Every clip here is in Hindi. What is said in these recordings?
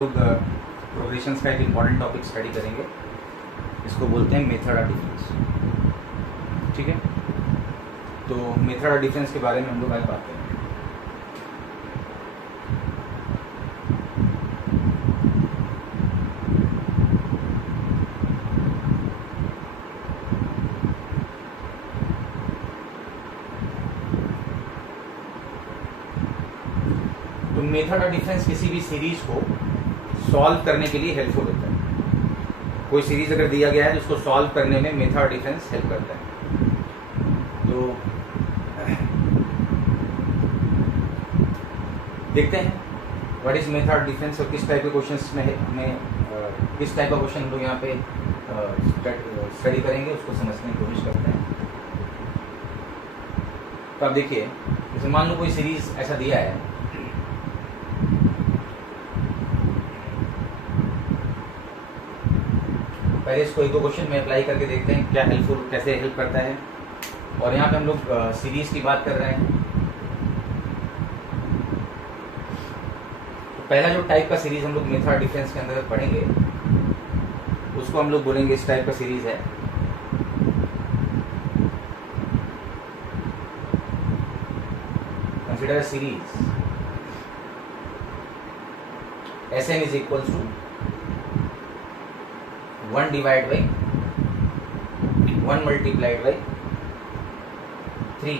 लोग प्रोग्रेशंस का एक इम्पॉर्टेंट टॉपिक स्टडी करेंगे, इसको बोलते हैं मेथड ऑफ डिफरेंस। ठीक है, तो मेथड ऑफ डिफरेंस के बारे में हम लोग आज बात करेंगे। तो मेथड ऑफ डिफरेंस किसी भी सीरीज को सॉल्व करने के लिए हेल्पफुल होता है। कोई सीरीज अगर दिया गया है तो उसको सॉल्व करने में मेथड ऑफ डिफरेंस हेल्प करता है। तो देखते हैं what is method of difference और किस टाइप के क्वेश्चंस में हमें किस टाइप का क्वेश्चन हम लोग यहाँ पे स्टडी करेंगे, उसको समझने की कोशिश करते हैं। तो आप देखिए, जैसे मान लो कोई सीरीज ऐसा दिया है, पहले इसको एक दो क्वेश्चन में अप्लाई करके देखते हैं क्या हेल्पफुल कैसे हेल्प करता है। और यहाँ पे हम लोग सीरीज की बात कर रहे हैं। तो पहला जो टाइप का सीरीज हम लोग मेथड ऑफ डिफरेंस के अंदर पढ़ेंगे उसको हम लोग बोलेंगे इस टाइप का सीरीज है। Consider series Sn is equals to 1 divided by 1 multiplied by 3।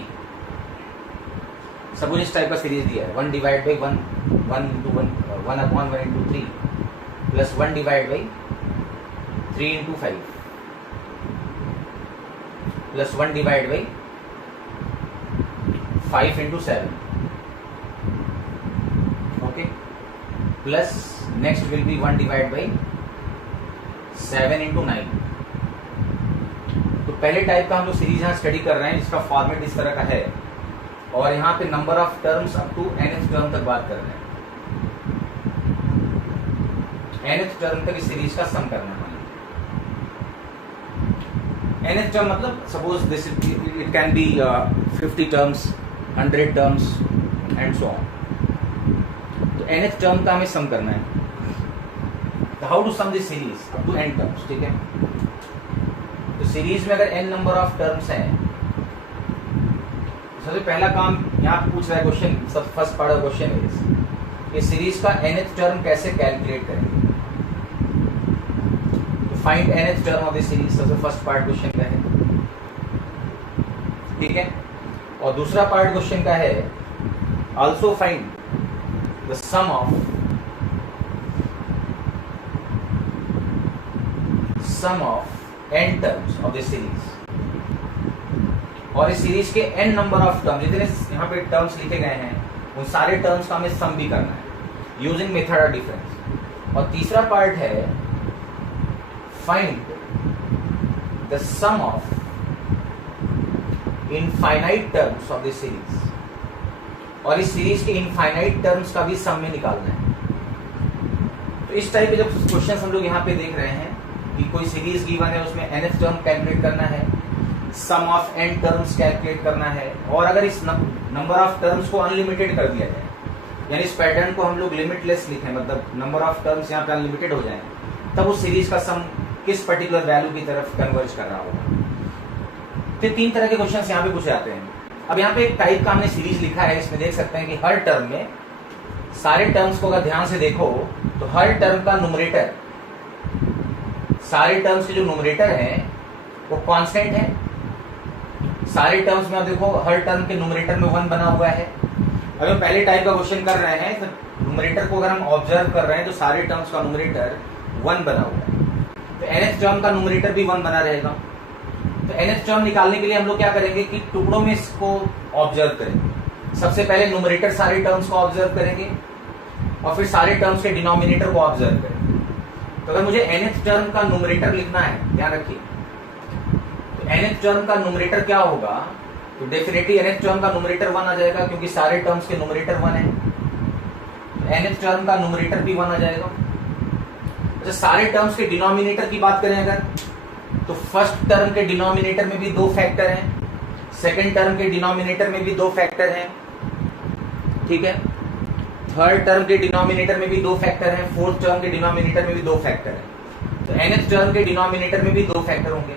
Suppose इस टाइप का सीरीज दिया है 1 divide by 1 into 1 upon 1 into 3 plus 1 divide by 3 into 5 plus 1 divide by 5 into 7। Okay, plus next will be 1 divide by 7 into 9। तो पहले टाइप का हम लोग सीरीज यहाँ स्टडी कर रहे हैं जिसका फॉर्मेट इस तरह का है, और यहाँ पे number of terms up to nth term तक बात कर रहे हैं। nth टर्म तक इस सीरीज का सम करना है। nth टर्म मतलब suppose this it can be 50 terms, 100 terms and so on. तो nth टर्म का हमें सम करना है। How to sum this series up to n terms. ठीक है, तो सीरीज में अगर n नंबर ऑफ टर्म्स हैं, तो सबसे पहला काम यहाँ पूछ रहा है क्वेश्चन, सब first part of question is इस सीरीज का nth टर्म कैसे कैलकुलेट करेंगे। तो find nth term of this series सबसे फर्स्ट पार्ट क्वेश्चन का है। ठीक है, और दूसरा पार्ट क्वेश्चन का है also find the sum of n terms of this series। और इस सीरीज के n नंबर ऑफ टर्म्स, जितने यहाँ पे टर्म्स लिखे गए हैं उन सारे टर्म्स का हमें सम भी करना है यूजिंग मेथड ऑफ डिफरेंस। और तीसरा पार्ट है find the sum of infinite terms of this series. और इस सीरीज के इनफाइनाइट टर्म्स का भी सम में निकालना है। तो इस टाइप के जब क्वेश्चन हम लोग यहाँ पे देख रहे हैं कि कोई सीरीज गिवन है, उसमें nth टर्म कैलकुलेट करना है, sum of n terms calculate करना है, और अगर इस नंबर ऑफ टर्म्स को अनलिमिटेड कर दिया जाए, यानी इस पैटर्न को हम लोग लिमिटलेस लिखें, मतलब नंबर ऑफ टर्म्स यहाँ पे अनलिमिटेड हो जाए, तब उस सीरीज का सम किस पर्टिकुलर वैल्यू की तरफ कन्वर्ज कर रहा होगा। तो 3 तरह के क्वेश्चन यहाँ पे पूछे जाते हैं। अब यहाँ पे एक टाइप का हमने सीरीज लिखा है, इसमें देख सकते हैं कि हर टर्म में सारे टर्म्स को अगर ध्यान से देखो तो हर टर्म का न्यूमरेटर, सारे टर्म्स के जो न्यूमरेटर हैं वो कांस्टेंट है। सारे टर्म्स में आप देखो हर टर्म के न्यूमरेटर में 1 बना हुआ है। अगर हम पहले टाइप का क्वेश्चन कर रहे हैं तो न्यूमरेटर को अगर हम ऑब्जर्व कर रहे हैं तो सारे टर्म्स का न्यूमरेटर 1 बना हुआ है, तो nth टर्म का न्यूमरेटर भी 1 बना रहेगा। तो nth टर्म निकालने के लिए हम लोग क्या करेंगे कि टुकड़ों में इसको ऑब्जर्व करेंगे। सबसे पहले न्यूमरेटर सारे टर्म्स को ऑब्जर्व करेंगे और फिर सारे टर्म्स के डिनोमिनेटर को ऑब्जर्व करेंगे। तो अगर मुझे nth टर्म का न्यूमरेटर लिखना है, ध्यान रखिए, तो nth टर्म का न्यूमरेटर क्या होगा, तो डेफिनेटली nth टर्म का न्यूमरेटर 1 आ जाएगा क्योंकि सारे टर्म्स के न्यूमरेटर 1 है। तो nth टर्म का न्यूमरेटर भी 1 आ जाएगा। तो सारे टर्म्स के डिनोमिनेटर की बात करें अगर, तो फर्स्ट टर्म के डिनोमिनेटर में भी 2 फैक्टर हैं, सेकेंड टर्म के डिनोमिनेटर में भी 2 फैक्टर हैं। ठीक है, थर्ड टर्म के डिनोमिनेटर में भी 2 फैक्टर हैं, फोर्थ टर्म के डिनोमिनेटर में भी 2 फैक्टर हैं, तो nth टर्म के डिनोमिनेटर में भी 2 फैक्टर होंगे।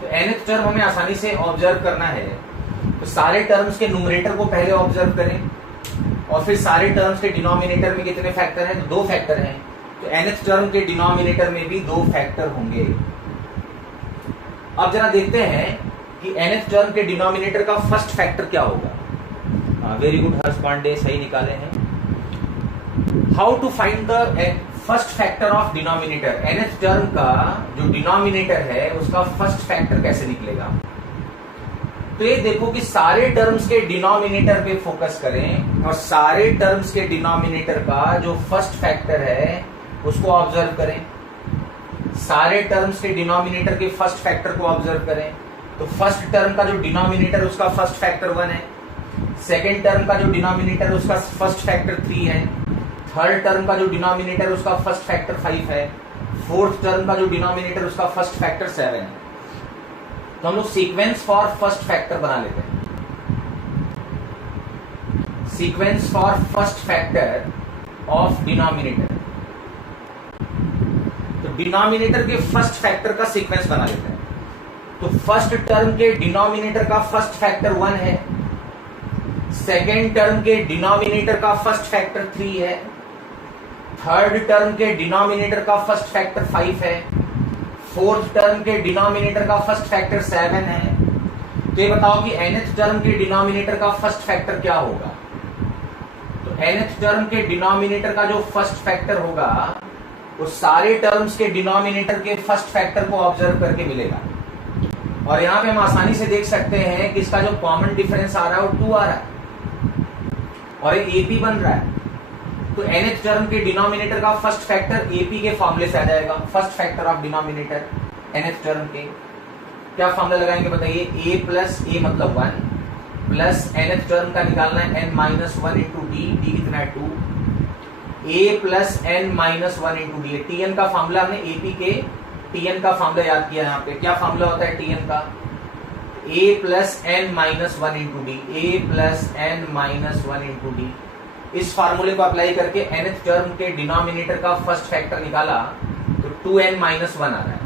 तो nth टर्म हमें आसानी से ऑब्जर्व करना है, तो सारे टर्म्स के न्यूमरेटर को पहले ऑब्जर्व करें और फिर सारे टर्म्स के डिनोमिनेटर में कितने फैक्टर हैं, तो 2 फैक्टर हैं, तो nth टर्म के डिनोमिनेटर में भी 2 फैक्टर होंगे। अब जरा देखते हैं कि nth टर्म के डिनोमिनेटर का फर्स्ट फैक्टर क्या होगा। वेरी गुड हर्ष पांडे, सही निकाले हैं। How to find the first factor of denominator, nth term का जो डिनोमिनेटर है उसका फर्स्ट फैक्टर कैसे निकलेगा। तो ये देखो कि सारे टर्म्स के डिनोमिनेटर पे फोकस करें और सारे टर्म्स के डिनोमिनेटर का जो फर्स्ट फैक्टर है उसको ऑब्जर्व करें। सारे टर्म्स के डिनोमिनेटर के फर्स्ट फैक्टर को ऑब्जर्व करें, तो फर्स्ट टर्म का जो डिनोमिनेटर उसका फर्स्ट फैक्टर 1 है, सेकेंड टर्म का जो डिनोमिनेटर उसका फर्स्ट फैक्टर 3 है, थर्ड टर्म का जो डिनोमिनेटर उसका फर्स्ट फैक्टर 5 है, फोर्थ टर्म का जो डिनोमिनेटर उसका फर्स्ट फैक्टर 7 है। तो हम लोग सीक्वेंस फॉर फर्स्ट फैक्टर बना लेते हैं। Sequence for first factor of denominator, तो डिनोमिनेटर के फर्स्ट फैक्टर का सीक्वेंस बना लेते हैं। तो फर्स्ट टर्म के डिनोमिनेटर का फर्स्ट फैक्टर 1 है, सेकेंड टर्म के डिनोमिनेटर का फर्स्ट फैक्टर 3 है, थर्ड टर्म के डिनोमिनेटर का फर्स्ट फैक्टर 5 है, फोर्थ टर्म के डिनोमिनेटर का फर्स्ट फैक्टर 7 है। तो ये बताओ कि nth टर्म के डिनोमिनेटर का फर्स्ट फैक्टर क्या होगा। तो nth टर्म के डिनोमिनेटर का जो फर्स्ट फैक्टर होगा वो सारे टर्म्स के डिनोमिनेटर के फर्स्ट फैक्टर को ऑब्जर्व करके मिलेगा। और यहां पे हम आसानी से देख सकते हैं कि इसका जो कॉमन डिफरेंस आ रहा है वो 2 आ रहा है और एक एपी बन रहा है। तो nth टर्म के डिनोमिनेटर का फर्स्ट फैक्टर एपी के फॉर्मूले से आ जाएगा। First factor of denominator nth term के क्या फॉर्मूला लगाएंगे बताइए, a प्लस a मतलब 1 प्लस nth टर्म का निकालना है n minus 1 into D, D कितना है 2, a plus n minus 1 into D. tn का फॉर्मूला हमने एपी के tn का फॉर्मूला याद किया। यहाँ पे क्या फॉर्मूला होता है tn का, a plus n minus 1 into D, a plus n minus 1 into D. इस फार्मूले को अप्लाई करके nth टर्म के डिनोमिनेटर का फर्स्ट फैक्टर निकाला तो 2n माइनस 1 आ रहा है।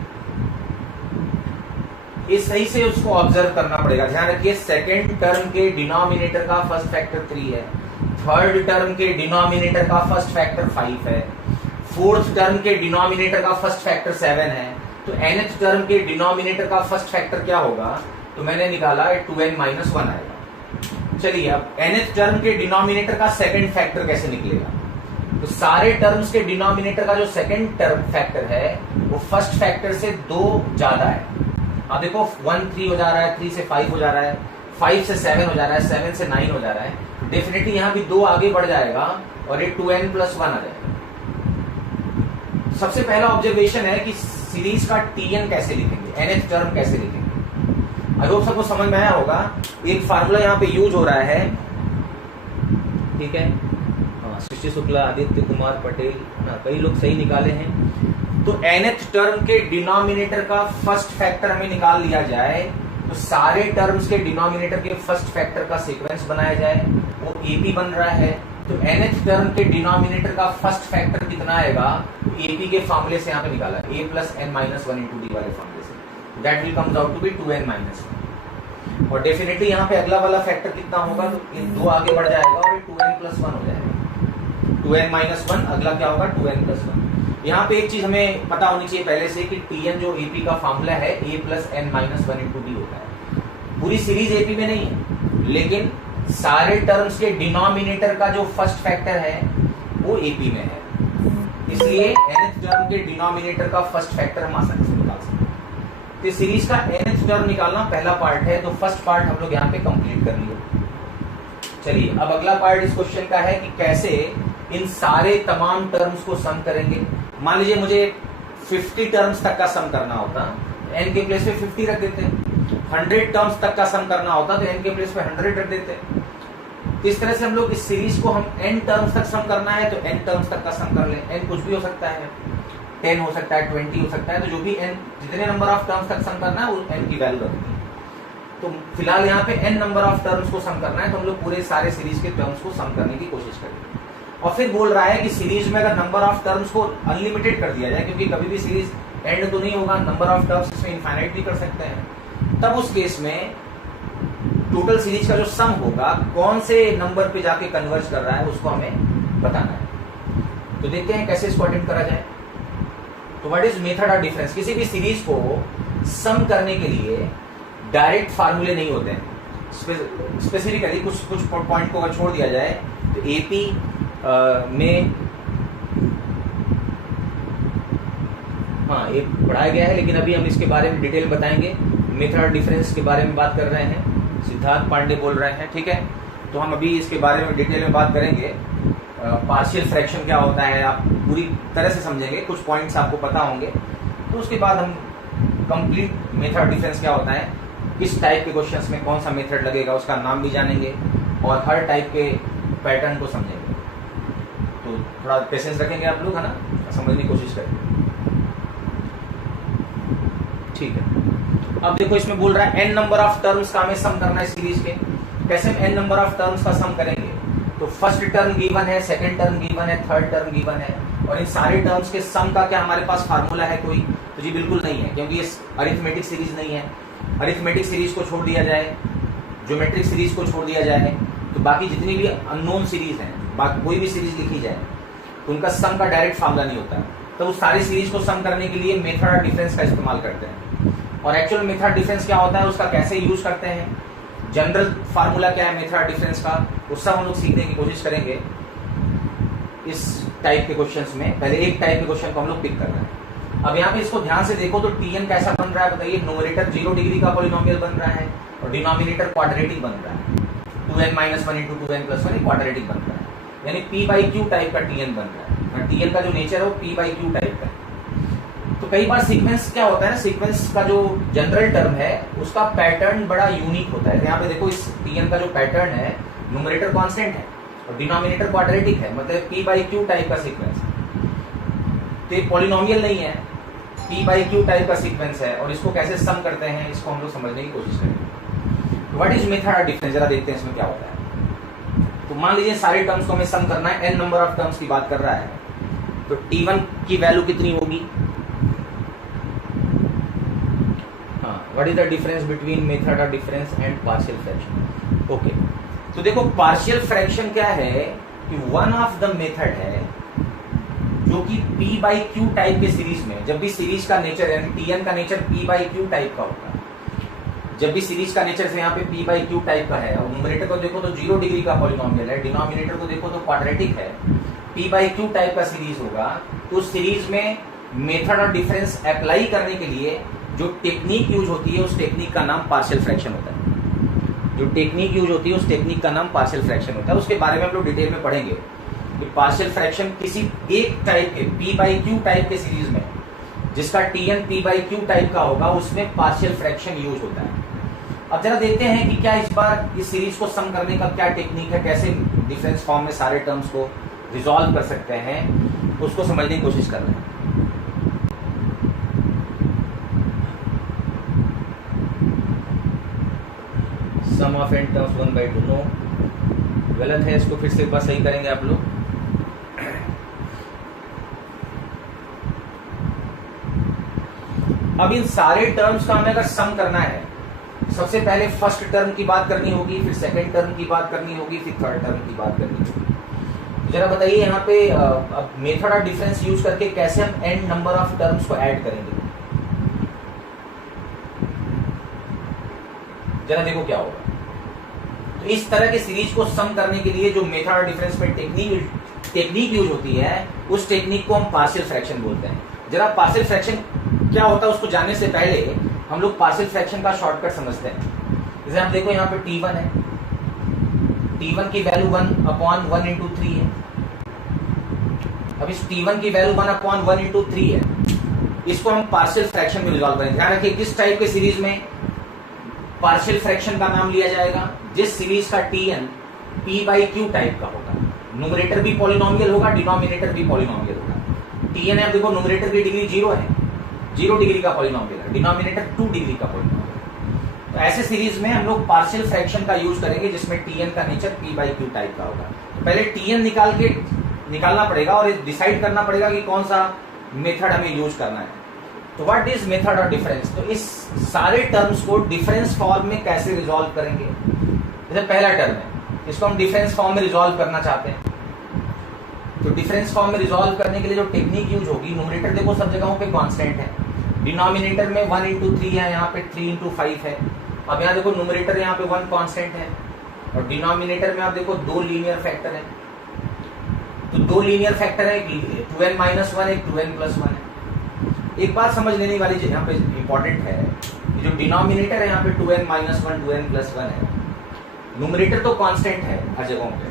इस सही से उसको ऑब्जर्व करना पड़ेगा। ध्यान रखिए सेकेंड टर्म के डिनोमिनेटर का फर्स्ट फैक्टर 3 है, थर्ड टर्म के डिनोमिनेटर का फर्स्ट फैक्टर 5 है, फोर्थ टर्म के डिनोमिनेटर का फर्स्ट फैक्टर 7 है। तो nth टर्म के डिनोमिनेटर का फर्स्ट फैक्टर क्या होगा, तो मैंने निकाला 2n माइनस 1 आएगा। चलिए अब nth टर्म के डिनोमिनेटर का सेकंड फैक्टर कैसे निकलेगा। तो सारे टर्म्स के डिनोमिनेटर का जो सेकंड टर्म फैक्टर है वो फर्स्ट फैक्टर से 2 ज्यादा है। अब देखो 1 3 हो जा रहा है, 3 से 5 हो जा रहा है, 5 से 7 हो जा रहा है, 7 से 9 हो जा रहा है। डेफिनेटली यहाँ भी 2 आगे बढ़ जाएगा और ये 2n प्लस 1 आ जाएगा। सबसे पहला ऑब्जर्वेशन है कि सीरीज का tn कैसे लिखेंगे, nth टर्म कैसे लिखेंगे। आई होप सबको समझ में आया होगा। एक फार्मूला यहाँ पे यूज हो रहा है, ठीक है, सृष्टि शुक्ला, आदित्य कुमार पटेल, कई लोग सही निकाले हैं। तो nth टर्म के डिनोमिनेटर का फर्स्ट फैक्टर हमें निकाल लिया जाए तो सारे टर्म्स के डिनोमिनेटर के फर्स्ट फैक्टर का सीक्वेंस बनाया जाए, वो एपी बन रहा है। तो nth टर्म के डिनोमिनेटर का फर्स्ट फैक्टर कितना आएगा, एपी के फॉर्मूले से यहाँ पे निकाला, a plus n minus 1 into D वाले फॉर्मूले से, that will comes out to be 2n minus 1। और डेफिनेटली यहाँ पे अगला वाला फैक्टर कितना होगा, तो ये 2 आगे बढ़ जाएगा और ये 2n प्लस 1 हो जाएगा। 2n माइनस 1 अगला क्या होगा, 2n प्लस 1। यहाँ पे एक चीज हमें पता होनी चाहिए पहले से कि tn जो एपी का फॉर्मूला है a plus n minus 1 into D होता है। पूरी सीरीज एपी में नहीं है, लेकिन सारे टर्म्स के डिनोमिनेटर का जो फर्स्ट फैक्टर है वो एपी में है, इसलिए nth टर्म के डिनोमिनेटर का फर्स्ट फैक्टर हम आसानी से निकाल सकते हैं। तो सीरीज का nth टर्म निकालना पहला पार्ट है, तो फर्स्ट पार्ट हम लोग यहाँ पे कंप्लीट कर लिए। चलिए अब अगला पार्ट इस क्वेश्चन का है कि कैसे इन सारे तमाम टर्म्स को सम करेंगे। मान लीजिए मुझे 50 टर्म्स तक का सम करना होता, n के प्लेस पे 50 रख देते। 100 टर्म्स तक का सम करना होता तो n के प्लेस पे 100 रख देते। तो इस तरह से हम लोग इस सीरीज को हम n टर्म्स तक सम करना है तो n टर्म्स तक का सम कर लें। n कुछ भी हो सकता है, 10 हो सकता है, 20 हो सकता है, तो जो भी n जितने नंबर ऑफ टर्म्स तक सम करना है वो n की वैल्यू रखनी है। तो फिलहाल यहाँ पे n नंबर ऑफ टर्म्स को सम करना है, तो हम लोग पूरे सारे सीरीज के टर्म्स को सम करने की कोशिश करेंगे। और फिर बोल रहा है कि सीरीज में अगर नंबर ऑफ टर्म्स को अनलिमिटेड कर दिया जाए, क्योंकि कभी भी सीरीज एंड तो नहीं होगा, नंबर ऑफ टर्म्स इसमें इनफाइनाइट भी कर सकते हैं, तब उस केस में टोटल सीरीज का जो सम होगा कौन से नंबर पे जाके कन्वर्ज कर रहा है उसको हमें बताना है। तो देखते हैं कैसे इसको अटेम्प्ट करा जाए। तो what is method of difference? किसी भी सीरीज को सम करने के लिए डायरेक्ट फार्मूले नहीं होते हैं, स्पेसिफिकली कुछ पॉइंट को अगर छोड़ दिया जाए तो एपी में हाँ ये पढ़ाया गया है, लेकिन अभी हम इसके बारे में डिटेल बताएंगे। मेथड ऑफ डिफरेंस के बारे में बात कर रहे हैं, सिद्धार्थ पांडे बोल रहे हैं, ठीक है। तो हम अभी इसके बारे में डिटेल में बात करेंगे। पार्शियल फ्रैक्शन क्या होता है आप पूरी तरह से समझेंगे, कुछ पॉइंट्स आपको पता होंगे, तो उसके बाद हम कंप्लीट मेथड ऑफ डिफरेंस क्या होता है, किस टाइप के क्वेश्चंस में कौन सा मेथड लगेगा उसका नाम भी जानेंगे और हर टाइप के पैटर्न को समझेंगे। तो थोड़ा पेशेंस रखेंगे आप लोग, है ना, समझने की कोशिश करेंगे, ठीक है। अब देखो इसमें बोल रहा है n नंबर ऑफ टर्म्स का हमें सम करना है सीरीज के। कैसे हम n नंबर ऑफ टर्म्स का सम करेंगे? तो फर्स्ट टर्म गिवन है, सेकंड टर्म गिवन है, थर्ड टर्म गिवन है, और इन सारे टर्म्स के सम का क्या हमारे पास फार्मूला है कोई? तो जी बिल्कुल नहीं है, क्योंकि ये अरिथमेटिक सीरीज नहीं है। अरिथमेटिक सीरीज को छोड़ दिया जाए, ज्योमेट्रिक सीरीज को छोड़ दिया जाए, तो बाकी जितनी भी अननोन सीरीज हैं, कोई भी सीरीज लिखी जाए तो उनका सम का डायरेक्ट फार्मूला नहीं होता है। तो उस सारी सीरीज को सम करने के लिए मेथड ऑफ डिफरेंस का इस्तेमाल करते हैं। और एक्चुअल मेथड डिफरेंस क्या होता है, उसका कैसे यूज करते हैं, जनरल फार्मूला क्या है मेथड डिफरेंस का, उस सब हम लोग सीखने की कोशिश करेंगे इस टाइप के क्वेश्चंस में। पहले एक टाइप के क्वेश्चन को हम लोग पिक कर रहे हैं। अब यहाँ पे इसको ध्यान से देखो तो टीएन कैसा बन रहा है बताइए। न्यूमरेटर 0 डिग्री का पॉलिनोमियल बन रहा है और डिनोमिनेटर क्वाड्रेटिक बन रहा है, 2n-1 × 2n+1 क्वाड्रेटिक बन रहा है, यानी p/q टाइप का टीएन बन रहा है। टीएन का जो नेचर है वो p/q टाइप का है। तो कई बार सीक्वेंस क्या होता है ना, सीक्वेंस का जो जनरल टर्म है उसका पैटर्न बड़ा यूनिक होता है। यहाँ पे देखो इस टीएन का जो पैटर्न है, न्यूमरेटर कांस्टेंट है और डिनोमिनेटर क्वाड्रेटिक है, मतलब p/q टाइप का सीक्वेंस है। तो ये पॉलिनोमियल नहीं है, p/q टाइप का सीक्वेंस है, और इसको कैसे सम करते हैं इसको हम लोग समझने की कोशिश करेंगे। What is method of difference, जरा देखते हैं इसमें क्या होता है। तो मान लीजिए सारे टर्म्स को हमें सम करना है, n नंबर ऑफ टर्म्स की बात कर रहा है, तो t1 की वैल्यू कितनी होगी? What is the difference between method of difference and partial fraction? Okay. तो देखो partial fraction क्या है कि one of the method है जो कि p/q टाइप के सीरीज में, जब भी सीरीज का नेचर यानी tn का नेचर p/q टाइप का होगा, जब भी सीरीज का नेचर से यहाँ पे p/q टाइप का है, और न्यूमरेटर को देखो तो 0 डिग्री का पॉलिनोमियल है, डिनोमिनेटर को देखो तो क्वाड्रेटिक है, p/q टाइप का सीरीज होगा, तो सीरीज में मेथड ऑफ डिफरेंस अप्लाई करने के लिए जो टेक्निक यूज होती है उस टेक्निक का नाम पार्शियल फ्रैक्शन होता है। जो टेक्निक यूज होती है उस टेक्निक का नाम पार्शियल फ्रैक्शन होता है। उसके बारे में हम लोग डिटेल में पढ़ेंगे कि पार्शियल फ्रैक्शन किसी एक टाइप के p/q टाइप के सीरीज में जिसका tn p/q टाइप का होगा उसमें पार्शियल फ्रैक्शन यूज होता है। अब जरा देखते हैं कि क्या इस बार इस सीरीज को सम करने का क्या टेक्निक है, कैसे डिफरेंस फॉर्म में सारे टर्म्स को रिजॉल्व कर सकते हैं, उसको समझने की कोशिश कर रहे हैं। सम ऑफ n टर्म्स 1/2 नो, गलत है, इसको फिर से एक बार सही करेंगे आप लोग। अब इन सारे टर्म्स का हमें अगर सम करना है, सबसे पहले फर्स्ट टर्म की बात करनी होगी, फिर सेकंड टर्म की बात करनी होगी, फिर थर्ड टर्म की बात करनी होगी। जरा बताइए यहाँ पे अब मेथड ऑफ डिफरेंस यूज करके कैसे हम n नंबर ऑफ टर्म्स को ऐड करेंगे। जरा देखो क्या होगा। तो इस तरह के सीरीज को सम करने के लिए जो मेथड ऑफ डिफरेंस में टेक्निक यूज होती है उस टेक्निक को हम पार्शियल फ्रैक्शन बोलते हैं। जरा पार्शियल फ्रैक्शन क्या होता है उसको जानने से पहले हम लोग पार्शियल फ्रैक्शन का शॉर्टकट समझते हैं। जैसे आप देखो यहाँ पे t1 है, t1 की वैल्यू 1/1 × 3 है। अब इस t1 की वैल्यू 1/1 × 3 है, इसको हम पार्शियल फ्रैक्शन में रिजॉल्व करेंगे। ध्यान रखिए किस टाइप के सीरीज में पार्शियल फ्रैक्शन का नाम लिया जाएगा, जिस सीरीज का tn p/q टाइप का होगा, न्यूमरेटर भी पॉलिनोमियल होगा, डिनोमिनेटर भी पॉलिनोमियल होगा। tn आप देखो न्यूमरेटर की डिग्री 0 है, 0 डिग्री का पॉलिनोमियल है, डिनोमिनेटर 2 डिग्री का पॉलिनोमियल है। तो ऐसे सीरीज में हम लोग पार्शियल फ्रैक्शन का यूज करेंगे जिसमें टीएन का nature P by Q type का होगा। तो पहले टीएन निकालना पड़ेगा और डिसाइड करना पड़ेगा कि कौन सा मेथड हमें यूज करना है। तो what is method of difference, तो इस सारे टर्म्स को डिफरेंस फॉर्म में कैसे रिजॉल्व करेंगे। जैसे पहला टर्म है, इसको हम डिफरेंस फॉर्म में रिजॉल्व करना चाहते हैं। तो डिफरेंस फॉर्म में रिजॉल्व करने के लिए जो टेक्निक यूज होगी, न्यूमरेटर देखो सब जगहों पे कांस्टेंट है, डिनोमिनेटर में 1 into 3 है, यहाँ पे 3 into 5 है। अब यहाँ देखो न्यूमरेटर यहाँ पे 1 कांस्टेंट है और डिनोमिनेटर में आप देखो 2 लीनियर फैक्टर है। तो 2 लीनियर फैक्टर है, एक 2n - 1 एक 2n + 1 है। एक बात समझ लेने वाली यहाँ पे इंपॉर्टेंट है, जो डिनोमिनेटर है यहाँ पे 2n - 1 2n + 1 है। न्यूमरेटर तो कांस्टेंट है हर जगहों पे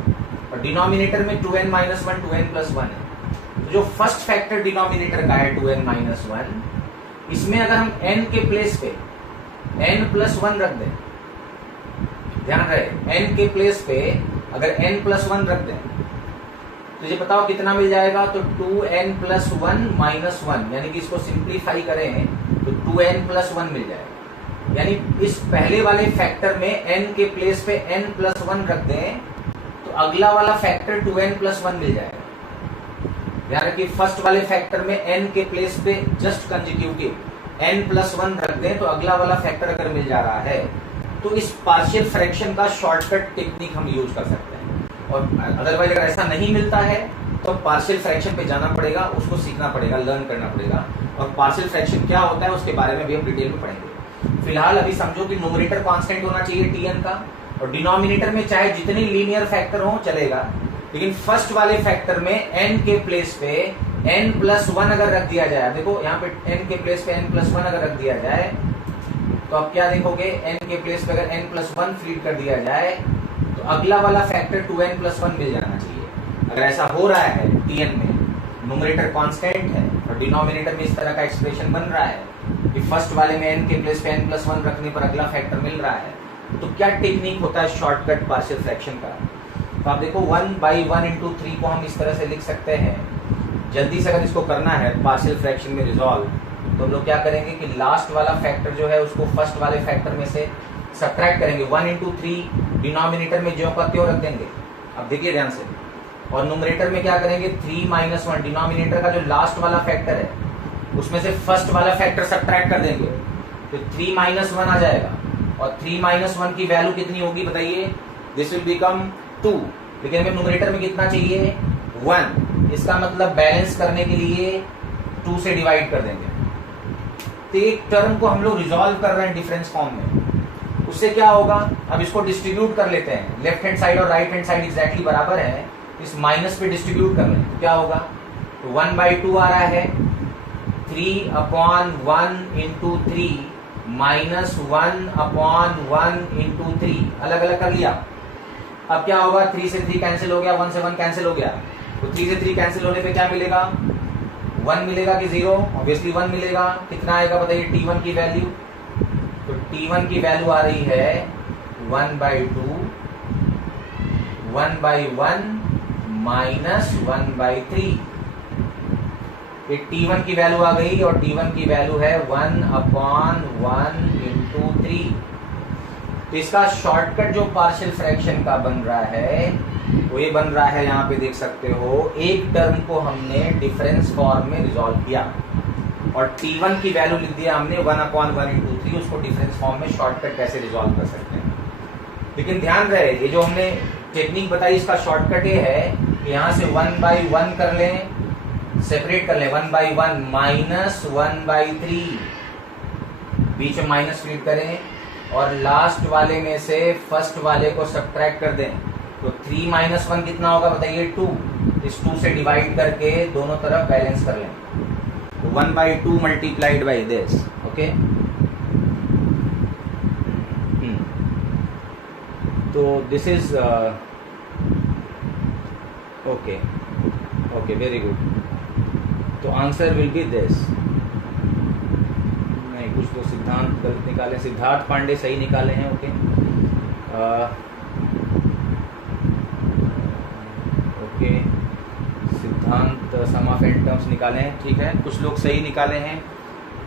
और डिनोमिनेटर में 2n - 1 2n + 1 है। तो जो फर्स्ट फैक्टर डिनोमिनेटर का है 2n - 1, इसमें अगर हम n के प्लेस पे n + 1 रख दें, ध्यान रहे n के प्लेस पे अगर n + 1 रख दें तो ये बताओ कितना मिल जाएगा। तो 2n + 1 - 1, यानी कि इसको सिंप्लीफाई करें तो 2n + 1 मिल जाएगा। यानी इस पहले वाले फैक्टर में n के प्लेस पे n + 1 रख दें तो अगला वाला फैक्टर 2n + 1 मिल जाएगा। ध्यान रखिए, फर्स्ट वाले फैक्टर में n के प्लेस पे जस्ट कंसेक्यूटिव n + 1 रख दें तो अगला वाला फैक्टर अगर मिल जा रहा है तो इस पार्शियल फ्रैक्शन का शॉर्टकट टेक्निक हम यूज कर सकते हैं। और अदरवाइज अगर ऐसा नहीं मिलता है तो पार्शियल फ्रैक्शन पे जाना पड़ेगा, उसको सीखना पड़ेगा, लर्न करना पड़ेगा। और पार्शियल फ्रैक्शन क्या होता है उसके बारे में भी हम डिटेल में पढ़ेंगे। फिलहाल अभी समझो कि न्यूमरेटर कांस्टेंट होना चाहिए टीएन का, और डिनोमिनेटर में चाहे जितने लीनियर फैक्टर हो चलेगा, लेकिन फर्स्ट वाले फैक्टर में n के प्लेस पे n + 1 अगर रख दिया जाए, देखो यहाँ पे n के प्लेस पे n + 1 अगर रख दिया जाए तो आप क्या देखोगे, n के प्लेस पे अगर n + 1 फीड कर दिया जाए तो अगला वाला फैक्टर 2n + 1 मिल जाना चाहिए। अगर ऐसा हो रहा है टीएन में, न्यूमरेटर कांस्टेंट है और डिनोमिनेटर में इस तरह का एक्सप्रेशन बन रहा है कि फर्स्ट वाले में n के प्लेस पे n + 1 रखने पर अगला फैक्टर मिल रहा है, तो क्या टेक्निक होता है शॉर्टकट पार्शियल फ्रैक्शन का। तो आप देखो 1/1 × 3 को हम इस तरह से लिख सकते हैं। जल्दी से अगर इसको करना है पार्शियल फ्रैक्शन में रिजॉल्व, तो हम लोग क्या करेंगे कि लास्ट वाला फैक्टर जो है उसको फर्स्ट वाले फैक्टर में से सब्ट्रैक्ट करेंगे। 1 × 3 डिनोमिनेटर में ज्यों का त्यों रख देंगे। अब देखिए ध्यान से, और न्यूमरेटर में क्या करेंगे 3 - 1, डिनोमिनेटर का जो लास्ट वाला फैक्टर है उसमें से फर्स्ट वाला फैक्टर सब्ट्रैक्ट कर देंगे तो 3 - 1 आ जाएगा। और 3 - 1 की वैल्यू कितनी होगी बताइए, दिस विल बिकम 2। लेकिन हमें न्यूमरेटर में कितना चाहिए 1, इसका मतलब बैलेंस करने के लिए 2 से डिवाइड कर देंगे। तो एक टर्म को हम लोग रिजॉल्व कर रहे हैं डिफरेंस फॉर्म में, उससे क्या होगा, अब इसको डिस्ट्रीब्यूट कर लेते हैं। लेफ्ट हैंड साइड और राइट हैंड साइड एग्जैक्टली बराबर है, इस माइनस पे डिस्ट्रीब्यूट कर लें तो क्या होगा, तो 1/2 आ रहा है, 3/1 × 3 - 1/1 × 3 अलग अलग कर लिया। अब क्या होगा, 3 से 3 कैंसिल हो गया, 1 से 1 कैंसिल हो गया, तो 3 से 3 कैंसिल होने पे क्या मिलेगा, 1 मिलेगा कि 0, ऑब्वियसली 1 मिलेगा। कितना आएगा बताइए t1 की वैल्यू, तो t1 की वैल्यू आ रही है 1/2 1/1 - 1/3। ये t1 की वैल्यू आ गई और t1 की वैल्यू है 1/1 × 3। तो इसका शॉर्टकट जो पार्शियल फ्रैक्शन का बन रहा है वो ये बन रहा है, यहाँ पे देख सकते हो, एक टर्म को हमने डिफरेंस फॉर्म में रिजॉल्व किया और t1 की वैल्यू लिख दिया हमने 1/1 × 3। उसको डिफरेंस फॉर्म में शॉर्टकट कैसे रिजॉल्व कर सकते हैं। लेकिन ध्यान रहे, ये जो हमने टेक्निक बताई इसका शॉर्टकट ये है कि यहाँ से 1/1 कर लें, सेपरेट कर लें, 1/1 - 1/3, बीच में माइनस फीड करें और लास्ट वाले में से फर्स्ट वाले को सब्ट्रैक्ट कर दें। तो 3 - 1 कितना होगा बताइए 2, इस 2 से डिवाइड करके दोनों तरफ बैलेंस कर लें, तो 1/2 मल्टीप्लाइड बाई दिस। ओके, तो this is okay very good. तो आंसर विल बी दिस। नहीं, कुछ तो सिद्धांत गलत निकाले, सिद्धार्थ पांडे सही निकाले हैं। ओके ओके, सिद्धांत सम ऑफ n टर्म्स निकाले हैं, ठीक है। कुछ लोग सही निकाले हैं,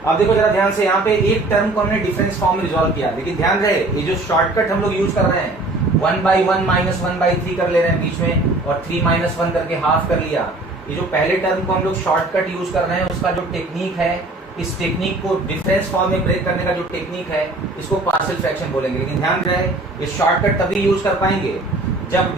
अब देखो जरा ध्यान से, यहाँ पे एक टर्म को हमने डिफरेंस फॉर्म में रिजॉल्व किया, लेकिन ध्यान रहे ये जो शॉर्टकट हम लोग यूज कर रहे हैं 1/1 माइनस 1/3 कर ले रहे हैं बीच में, और 3 - 1 करके हाफ कर लिया। ये जो पहले टर्म को हम लोग शॉर्टकट यूज कर रहे हैं उसका जो टेक्निक है, इस टेक्निक को डिफरेंस फॉर्म में ब्रेक करने का जो टेक्निक है इसको पार्शियल फ्रैक्शन बोलेंगे। लेकिन ध्यान रहे ये शॉर्टकट तभी यूज कर पाएंगे जब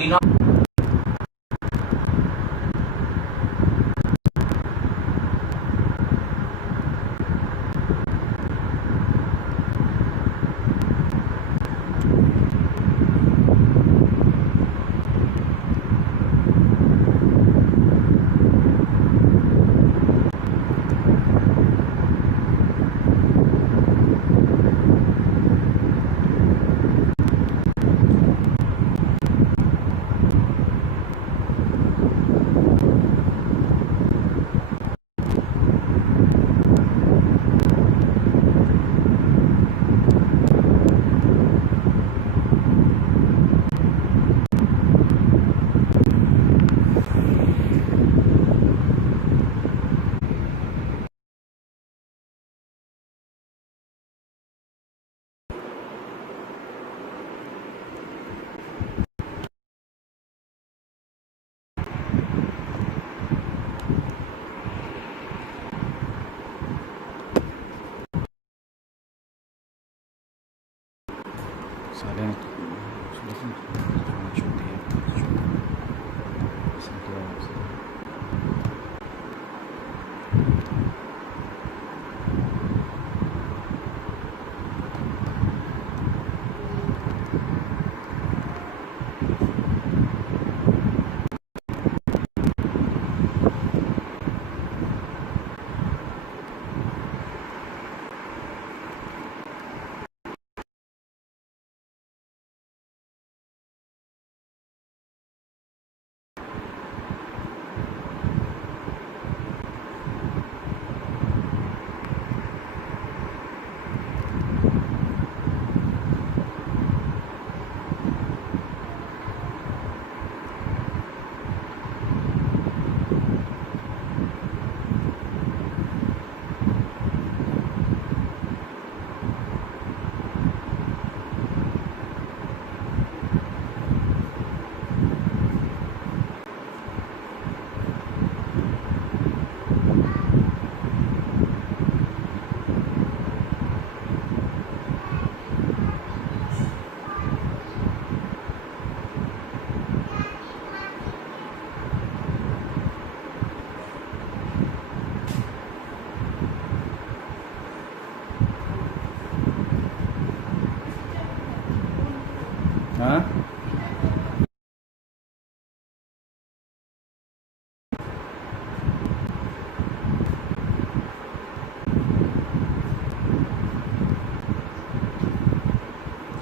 हाँ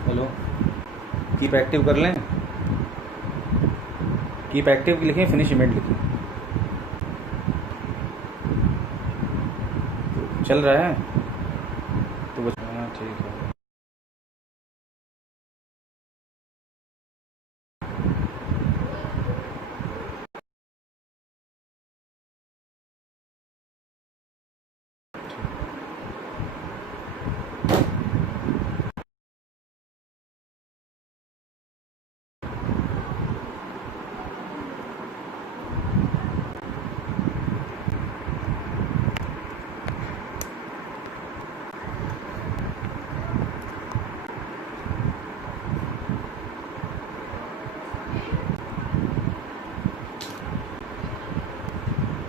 हेलो, कीप एक्टिव कर लें, कीप एक्टिव लिखें, फिनिश इवेंट लिखें, चल रहा है तो बस। हाँ ठीक है।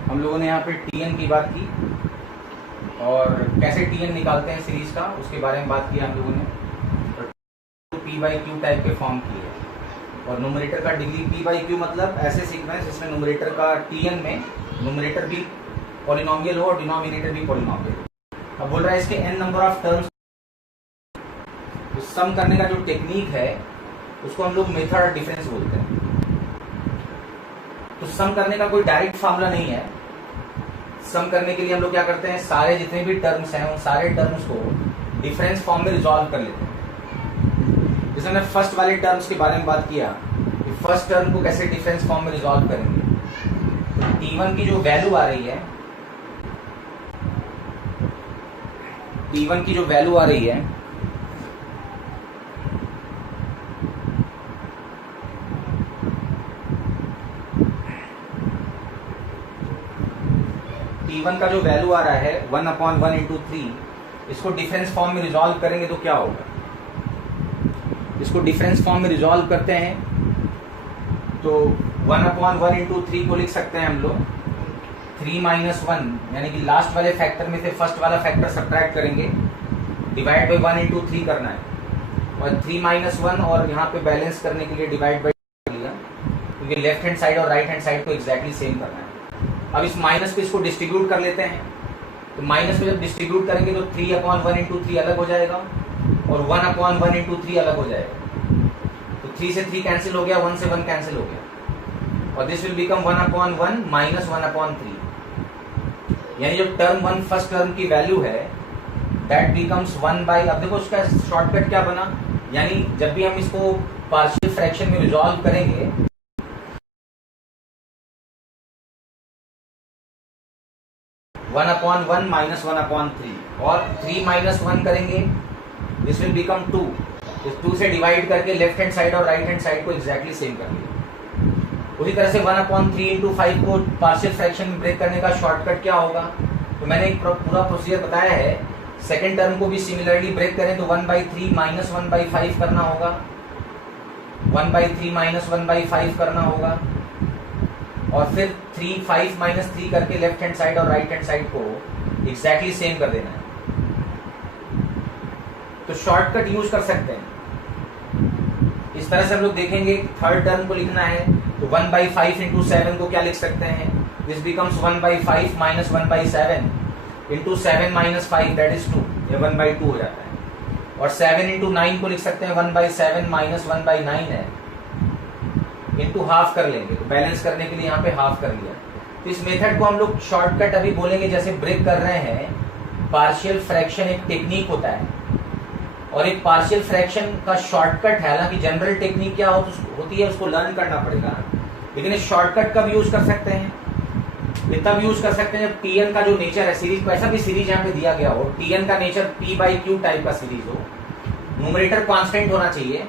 हम लोगों ने यहाँ पे टीएन की बात की और कैसे टीएन निकालते हैं सीरीज का उसके बारे में बात की हम लोगों ने। तो P/Q टाइप के फॉर्म की है, और न्यूमरेटर का डिग्री P/Q मतलब ऐसे सीक्वेंस जिसमें न्यूमरेटर का टीएन में न्यूमरेटर भी पॉलिनोमियल हो और डिनोमिनेटर भी पॉलिनोमियल हो। अब बोल रहा है इसके n नंबर ऑफ टर्म्स, तो सम करने का जो टेक्निक है उसको हम लोग मेथड ऑफ डिफरेंस बोलते हैं। तो सम करने का कोई डायरेक्ट फॉर्मूला नहीं है। सम करने के लिए हम लोग क्या करते हैं, सारे जितने भी टर्म्स हैं उन सारे टर्म्स को डिफरेंस फॉर्म में रिजॉल्व कर लेते हैं। जैसे हमने फर्स्ट वाले टर्म्स के बारे में बात किया कि फर्स्ट टर्म को कैसे डिफरेंस फॉर्म में रिजॉल्व करेंगे। तो T1 की जो वैल्यू आ रही है T1 की जो वैल्यू आ रही है T1 का जो वैल्यू आ रहा है 1/1 × 3, इसको डिफरेंस फॉर्म में रिजॉल्व करेंगे तो क्या होगा? इसको डिफरेंस फॉर्म में रिजॉल्व करते हैं तो 1/1 × 3 को लिख सकते हैं हम लोग 3 - 1, यानी कि लास्ट वाले फैक्टर में से फर्स्ट वाला फैक्टर सब्ट्रैक्ट करेंगे, डिवाइड बाई 1 × 3 करना है, और 3 - 1 और यहाँ पे बैलेंस करने के लिए डिवाइड बाई लिया, क्योंकि लेफ्ट हैंड साइड और राइट हैंड साइड को एग्जैक्टली सेम करना है। अब इस माइनस पे इसको डिस्ट्रीब्यूट कर लेते हैं, तो माइनस में जब डिस्ट्रीब्यूट करेंगे तो 3/1 × 3 अलग हो जाएगा और 1/1 × 3 अलग हो जाएगा। तो 3 से 3 कैंसिल हो गया, 1 से 1 कैंसिल हो गया, और दिस विल बिकम 1/1 - 1/3, यानी जो टर्म 1 फर्स्ट टर्म की वैल्यू है दैट बिकम्स 1/, अब देखो उसका शॉर्टकट क्या बना, यानी जब भी हम इसको पार्शियल फ्रैक्शन में रिजॉल्व करेंगे 1/1 - 1/3 और 3 - 1 करेंगे, दिस विल बिकम 2, इस 2 से डिवाइड करके लेफ्ट हैंड साइड और राइट हैंड साइड को एग्जैक्टली सेम कर लिया। उसी तरह से 1/3 × 5 को पार्शियल फ्रैक्शन में ब्रेक करने का शॉर्टकट क्या होगा, तो मैंने एक पूरा प्रोसीजर बताया है। सेकेंड टर्म को भी सिमिलरली ब्रेक करें तो 1/3 - 1/5 करना होगा, 1/3 - 1/5 करना होगा, और फिर 5 - 3 करके लेफ्ट हैंड साइड और राइट हैंड साइड को एग्जैक्टली सेम कर देना है। तो शॉर्टकट यूज कर सकते हैं। इस तरह से हम लोग देखेंगे थर्ड टर्म को लिखना है तो 1/5 × 7 को क्या लिख सकते हैं, दिस बिकम्स 1/5 - 1/7 × 7 - 5 दैट इज 2, ये 1/2 हो जाता है, और 7 × 9 को लिख सकते हैं 1/7 - 1/9 है, इंटू हाफ कर लेंगे, तो बैलेंस करने के लिए यहाँ पे हाफ कर लिया। तो इस मेथड को हम लोग शॉर्टकट अभी बोलेंगे, जैसे ब्रेक कर रहे हैं पार्शियल फ्रैक्शन एक टेक्निक होता है, और एक पार्शियल फ्रैक्शन का शॉर्टकट है, हालांकि जनरल टेक्निक क्या होती है उसको लर्न करना पड़ेगा, लेकिन इस शॉर्टकट कब यूज कर सकते हैं, ये तब यूज कर सकते हैं जब Tn का जो नेचर है सीरीज को, ऐसा भी सीरीज यहाँ पे दिया गया हो, Tn का नेचर P/Q टाइप का सीरीज हो, न्यूमरेटर कांस्टेंट होना चाहिए,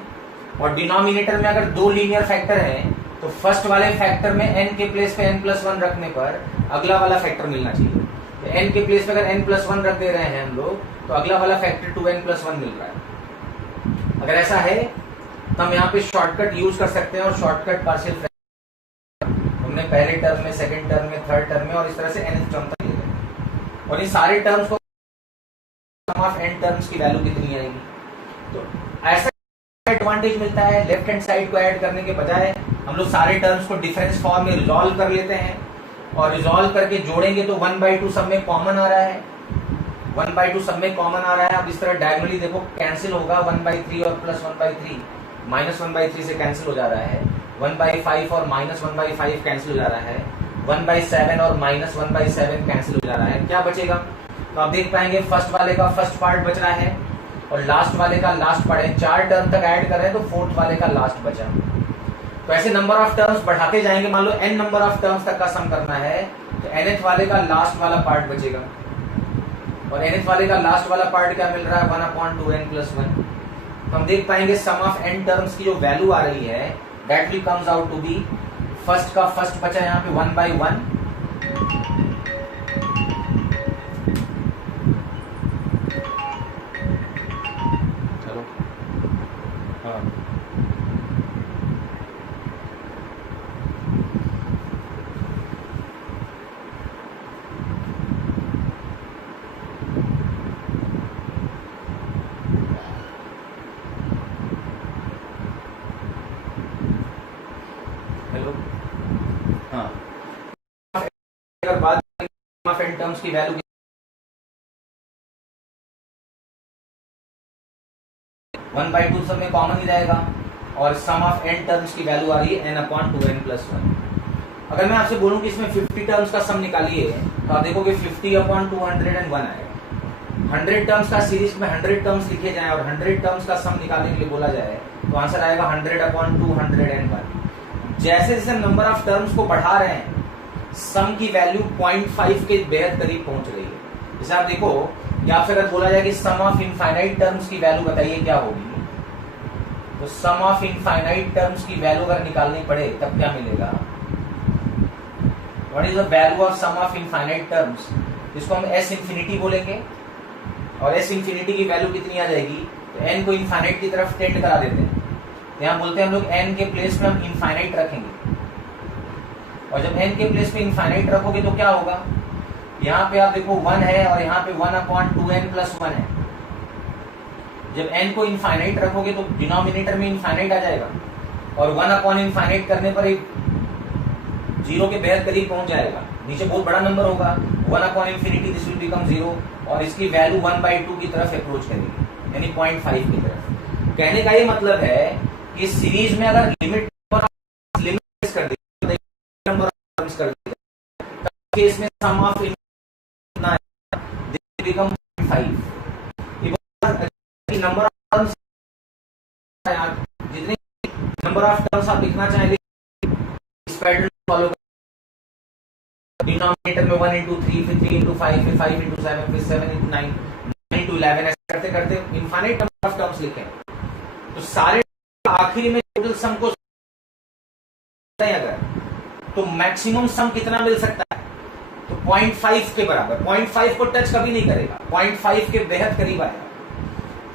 और डिनोमिनेटर में अगर 2 लीनियर फैक्टर हैं तो फर्स्ट वाले फैक्टर में n के प्लेस पे n+1 रखने पर अगला वाला फैक्टर मिलना चाहिए। तो n के प्लेस पे अगर n+1 रख दे रहे हैं हम लोग तो अगला वाला फैक्टर 2n+1 मिल रहा है। अगर ऐसा है तो हम यहाँ पे शॉर्टकट यूज कर सकते हैं, और शॉर्टकट पार्शियल फ्रैक्शन हमने पहले टर्म में, सेकेंड टर्म में, थर्ड टर्म में, और इस तरह से nth टर्म तक ले गए, और इन सारे टर्म्स को सम ऑफ n टर्म्स की वैल्यू कितनी आएगी। तो ऐसा एडवांटेज मिलता है, लेफ्ट हैंड साइड को ऐड करने के बजाय हम लोग सारे टर्म्स को डिफरेंस फॉर्म में रिजॉल्व कर लेते हैं, और रिजॉल्व करके जोड़ेंगे तो 1/2 सब में कॉमन आ रहा है, 1/2 सब में कॉमन आ रहा है। अब इस तरह डायगोनली देखो कैंसिल होगा, 1/3 और +1/3 -1/3 से कैंसिल हो जा रहा है, 1/5 और -1/5 कैंसिल हो जा रहा है, 1/7 और -1/7 कैंसिल हो जा रहा है, क्या बचेगा। तो आप देख पाएंगे फर्स्ट वाले का फर्स्ट पार्ट बच रहा है और लास्ट वाले का लास्ट पार्ट है, 4 टर्म तक ऐड कर रहे हैं तो फोर्थ वाले का लास्ट बचा। तो ऐसे नंबर ऑफ टर्म्स बढ़ाते जाएंगे, मान लो n नंबर ऑफ टर्म्स तक का सम करना है तो nth वाले का लास्ट वाला पार्ट बचेगा, और nth वाले का लास्ट वाला पार्ट क्या मिल रहा है 1/2n+1। तो हम देख पाएंगे सम ऑफ n टर्म्स की जो वैल्यू आ रही है that will comes out to be, first का फर्स्ट बचा यहाँ पे 1/1, चलो हाँ हाँ, अगर बात ऑफ n टर्म्स की वैल्यू 1/2 सब में कॉमन ही रहेगा, और सम ऑफ n टर्म्स की वैल्यू आ रही है n/2n+1। अगर मैं आपसे बोलूं कि इसमें 50 टर्म्स का सम निकालिए तो आप देखोगे 50/201 आएगा। 100 टर्म्स का सीरीज में 100 टर्म्स लिखे जाए और 100 टर्म्स का सम निकालने के लिए बोला जाए तो आंसर आएगा 100/201। जैसे जैसे नंबर ऑफ टर्म्स को बढ़ा रहे हैं सम की वैल्यू 0.5 के बेहद करीब पहुंच रही है। जैसे आप देखो या आपसे अगर बोला जाए कि सम ऑफ इनफाइनाइट टर्म्स की वैल्यू बताइए क्या होगी, तो सम ऑफ इनफाइनाइट टर्म्स की वैल्यू अगर निकालनी पड़े तब क्या मिलेगा? What is the value of sum of infinite terms, जिसको हम एस इंफिनिटी बोलेंगे, और एस इंफिनिटी की वैल्यू कितनी आ जाएगी? तो एन को इनफाइनाइट की तरफ टेंड करा देते हैं, यहाँ बोलते हैं हम लोग एन के प्लेस में हम इनफाइनाइट रखेंगे, और जब एन के प्लेस में इनफाइनाइट रखोगे तो क्या होगा? यहाँ पे आप देखो 1 है और यहाँ पे 1/2n+1 है। जब n को इनफाइनाइट रखोगे तो डिनोमिनेटर में इनफाइनाइट आ जाएगा, और 1/इनफाइनाइट करने पर एक जीरो के बेहद करीब पहुंच जाएगा, नीचे बहुत बड़ा नंबर होगा 1/∞, दिस विल बिकम 0, और इसकी वैल्यू 1/2 की तरफ अप्रोच करेगी, यानी 0.5 की तरफ। कहने का ये मतलब है कि सीरीज में अगर लिमिट कर दी, नंबर ऑफ कर दी, केस में sum of become 0.5। Number of terms, जितने नंबर ऑफ टर्म्स आप लिखना चाहेंगे इस पैटर्न फॉलो कर, डिनोमिनेटर में 1 into 3, फिर 3 into 5, फिर 5 into 7, फिर 7 into 9, 9 into 11, ऐसे करते करते इनफाइनाइट नंबर ऑफ टर्म्स लिखें, तो सारे आखिरी में टोटल सम को अगर तो मैक्सिमम सम कितना मिल सकता है? तो 0.5 के बराबर। 0.5 को टच कभी नहीं करेगा, 0.5 के बेहद करीब आएगा,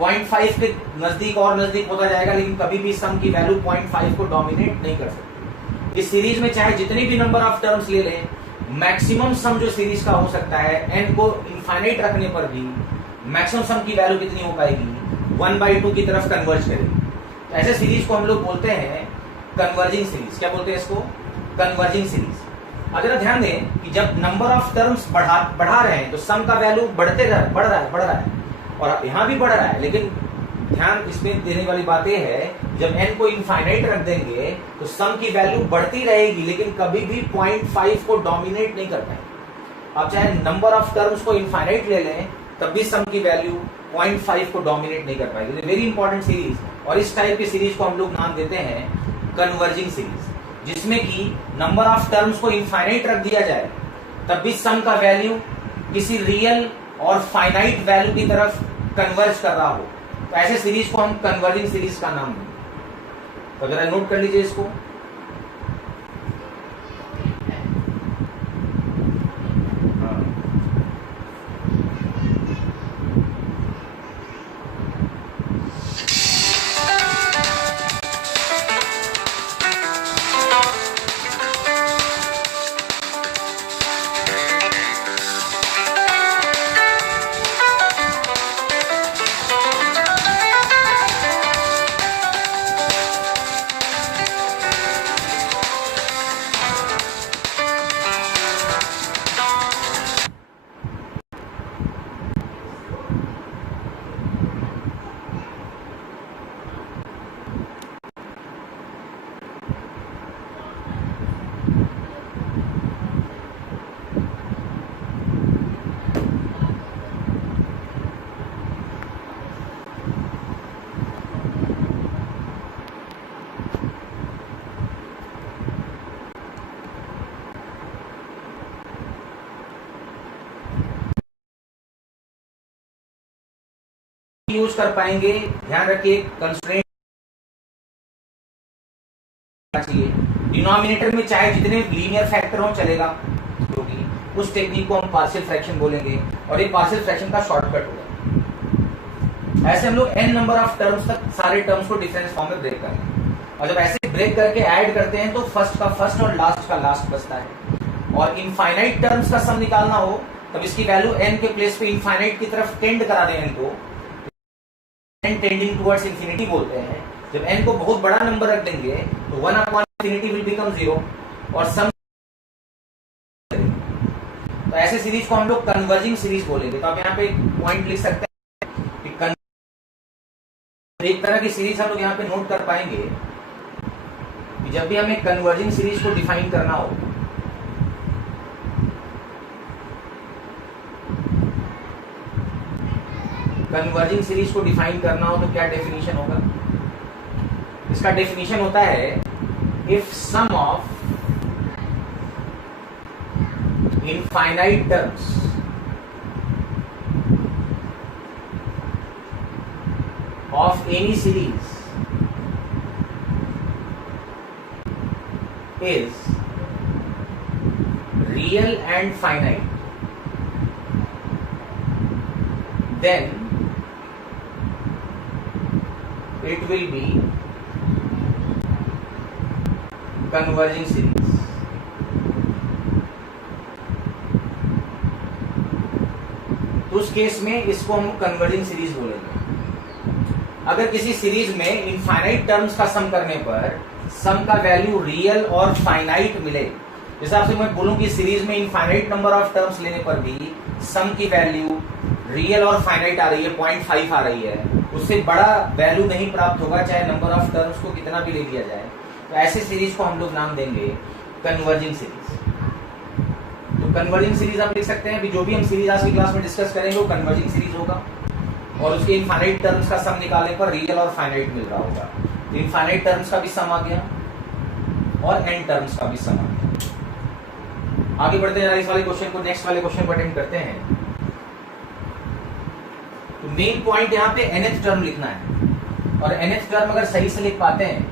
0.5 के नजदीक और नजदीक होता जाएगा, लेकिन कभी भी सम की वैल्यू 0.5 को डोमिनेट नहीं कर सकती। इस सीरीज में चाहे जितनी भी नंबर ऑफ टर्म्स ले लें, मैक्सिमम सम जो सीरीज का हो सकता है, एन को इनफाइनाइट रखने पर भी मैक्सिमम सम की वैल्यू कितनी हो पाएगी? 1/2 की तरफ कन्वर्ज करेगी। तो ऐसे सीरीज को हम लोग बोलते हैं कन्वर्जिंग सीरीज। क्या बोलते हैं इसको? Converging series. अगर ध्यान दें कि जब नंबर ऑफ टर्म्स बढ़ा रहे हैं तो सम का वैल्यू बढ़ रहा है, और यहाँ भी बढ़ रहा है, लेकिन ध्यान इसमें देने वाली बात यह है, जब n को इनफाइनाइट रख देंगे तो सम की वैल्यू बढ़ती रहेगी, लेकिन कभी भी 0.5 को डोमिनेट नहीं कर पाएंगे। आप चाहे नंबर ऑफ टर्म्स को इनफाइनाइट ले लें, तब भी सम की वैल्यू 0.5 को डोमिनेट नहीं कर पाएगी। वेरी इंपॉर्टेंट सीरीज, और इस टाइप की सीरीज को हम लोग नाम देते हैं कन्वर्जिंग सीरीज, जिसमें कि नंबर ऑफ टर्म्स को इनफाइनाइट रख दिया जाए, तब भी सम का वैल्यू किसी रियल और फाइनाइट वैल्यू की तरफ कन्वर्ज कर रहा हो, तो ऐसे सीरीज को हम कन्वर्जिंग सीरीज का नाम देंगे। तो जरा नोट कर लीजिए इसको। यूज कर पाएंगे, ध्यान रखिए कंस्ट्रेंट चाहिए। डिनोमिनेटर में चाहे जितने लीनियर फैक्टर हो चलेगा, क्योंकि उस टेक्निक को हम पार्शियल फ्रैक्शन बोलेंगे, और ये पार्शियल फ्रैक्शन का शॉर्टकट होगा। ऐसे हम लोग n नंबर ऑफ टर्म्स तक सारे टर्म्स को डिफरेंस फॉर्म में ब्रेक करेंगे, और जब ऐसे ब्रेक करके ऐड करते हैं तो फर्स्ट का फर्स्ट और लास्ट का लास्ट बचता है। और इनफाइनाइट टर्म्स का सम निकालना हो तब इसकी वैल्यू n के प्लेस पे इनफाइनाइट की तरफ टेंड करा दें, इनको n टेंडिंग टुवर्ड्स इंफिनिटी बोलते हैं। जब n को बहुत बड़ा नंबर रख देंगे तो 1/∞ विल बिकम 0, और सम, तो ऐसे सीरीज को हम लोग कन्वर्जिंग सीरीज बोलेंगे। तो आप यहाँ पे एक पॉइंट लिख सकते हैं कि एक तरह की सीरीज हम लोग यहाँ पे नोट कर पाएंगे कि जब भी हमें कन्वर्जिंग सीरीज को डिफाइन करना हो, कन्वर्जिंग सीरीज को डिफाइन करना हो तो क्या डेफिनेशन होगा? इसका डेफिनेशन होता है if sum of infinite terms any series is real and finite, then it will be converging series. तो उस केस में इसको हम कन्वर्जिंग सीरीज बोलेंगे। अगर किसी सीरीज में इनफाइनाइट टर्म्स का सम करने पर सम का वैल्यू रियल और फाइनाइट मिले, जैसे आपसे मैं बोलूं कि सीरीज में इनफाइनाइट नंबर ऑफ टर्म्स लेने पर भी सम की वैल्यू रियल और फाइनाइट आ रही है, 0.5 आ रही है, उससे बड़ा वैल्यू नहीं प्राप्त होगा चाहे नंबर ऑफ टर्म्स को कितना भी ले लिया जाए, तो ऐसे सीरीज को हम लोग नाम देंगे कन्वर्जिंग सीरीज। तो कन्वर्जिंग सीरीज आप लिख सकते हैं, जो भी हम सीरीज आज की क्लास में डिस्कस करेंगे वो कन्वर्जिंग सीरीज होगा, और उसके इनफाइनाइट टर्म्स का सम निकालने पर रियल और फाइनाइट मिल रहा होगा। तो इनफाइनाइट टर्म्स का भी सम आ गया और एन टर्म्स का भी सम आ गया। आगे बढ़ते हैं, इस वाले क्वेश्चन को, नेक्स्ट वाले क्वेश्चन को अटेंड करते हैं। तो मेन पॉइंट यहाँ पे nth टर्म लिखना है, और nth टर्म अगर सही से लिख पाते हैं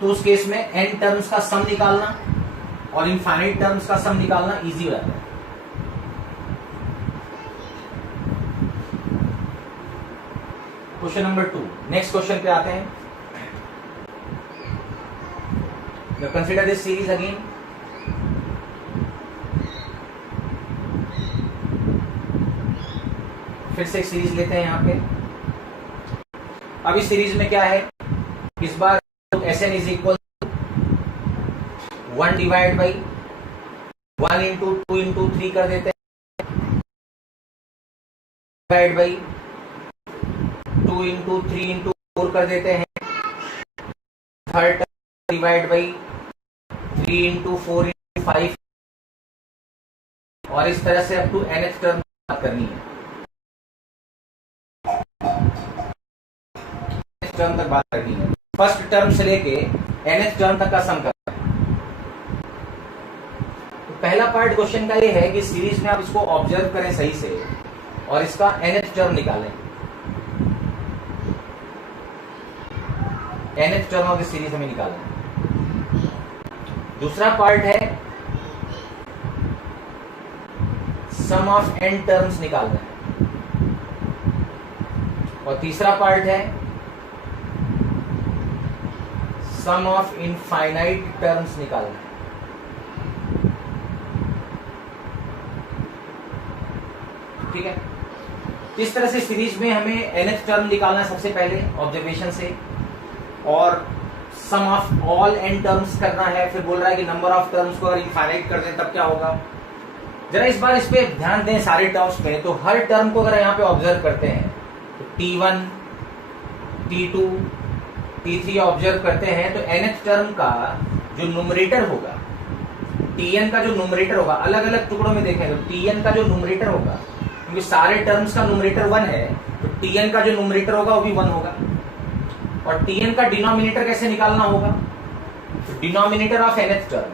तो उस केस में n टर्म्स का सम निकालना और इनफाइनाइट टर्म्स का सम निकालना इजी हो जाता है। क्वेश्चन नंबर 2, नेक्स्ट क्वेश्चन पे आते हैं। Consider this series again. फिर से एक सीरीज लेते हैं यहाँ पे। अब इस सीरीज में क्या है, इस बार Sn is equal 1 divide by 1 into 2 into 3 कर देते हैं, डिवाइड बाई 2 इंटू 3 इंटू 4 कर देते हैं, third term divide by 3 into 4 into 5, और इस तरह से अप टू nth टर्म बात करनी है, टर्म तक बात करनी है। फर्स्ट टर्म से लेके nth टर्म तक का सम करना है। तो पहला पार्ट क्वेश्चन का ये है कि सीरीज में आप इसको ऑब्जर्व करें सही से और इसका nth टर्म निकालें। nth टर्म ऑफ सीरीज हमें निकालना है। दूसरा पार्ट है सम ऑफ n टर्म्स निकालना है, और तीसरा पार्ट है सम ऑफ इनफाइनाइट टर्म्स निकालना है। ठीक है, इस तरह से सीरीज में हमें nth टर्म निकालना है सबसे पहले ऑब्जर्वेशन से, और sum of all n terms करना है। फिर बोल रहा है कि नंबर ऑफ टर्म्स को अगर इनफाइनाइट कर दें तब क्या होगा। जरा इस बार इस पे ध्यान दें सारे टर्म्स पे। तो हर टर्म को अगर यहाँ पे ऑब्जर्व करते हैं तो T1, T2, T3 ऑब्जर्व करते हैं, तो nth टर्म का जो न्यूमरेटर होगा, Tn का जो न्यूमरेटर होगा, अलग अलग टुकड़ों में देखें तो Tn का जो न्यूमरेटर होगा, क्योंकि सारे टर्म्स का न्यूमरेटर 1 है, तो Tn का जो न्यूमरेटर होगा वो भी 1 होगा। और Tn का डिनोमिनेटर कैसे निकालना होगा, तो denominator of nth term,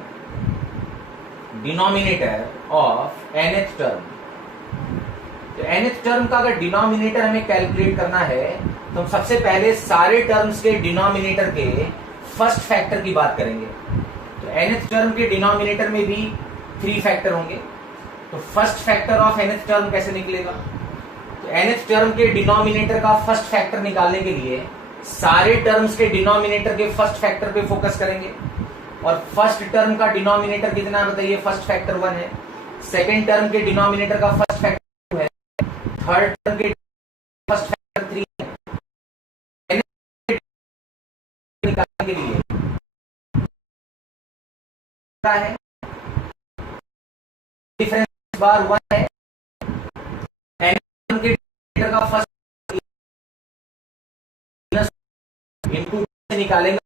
denominator of nth term. तो nth टर्म का अगर डिनोमिनेटर हमें कैलकुलेट करना है तो हम सबसे पहले सारे टर्म्स के डिनोमिनेटर के फर्स्ट फैक्टर की बात करेंगे। तो nth टर्म के डिनोमिनेटर में भी 3 फैक्टर होंगे, तो first factor of nth term कैसे निकलेगा। तो nth टर्म के डिनोमिनेटर का फर्स्ट फैक्टर निकालने के लिए सारे टर्म्स के डिनोमिनेटर के फर्स्ट फैक्टर पे फोकस करेंगे, और फर्स्ट टर्म का डिनोमिनेटर कितना बताइए, फर्स्ट फैक्टर 1 है। सेकेंड टर्म के डिनोमिनेटर का फर्स्ट फैक्टर 2 है, थर्ड टर्म के फर्स्ट फैक्टर 3 है। निकालने के लिए है डिफरेंस बार 1 है, n टर्म के डिनोमिनेटर का फर्स्ट इनटू से निकालेंगे,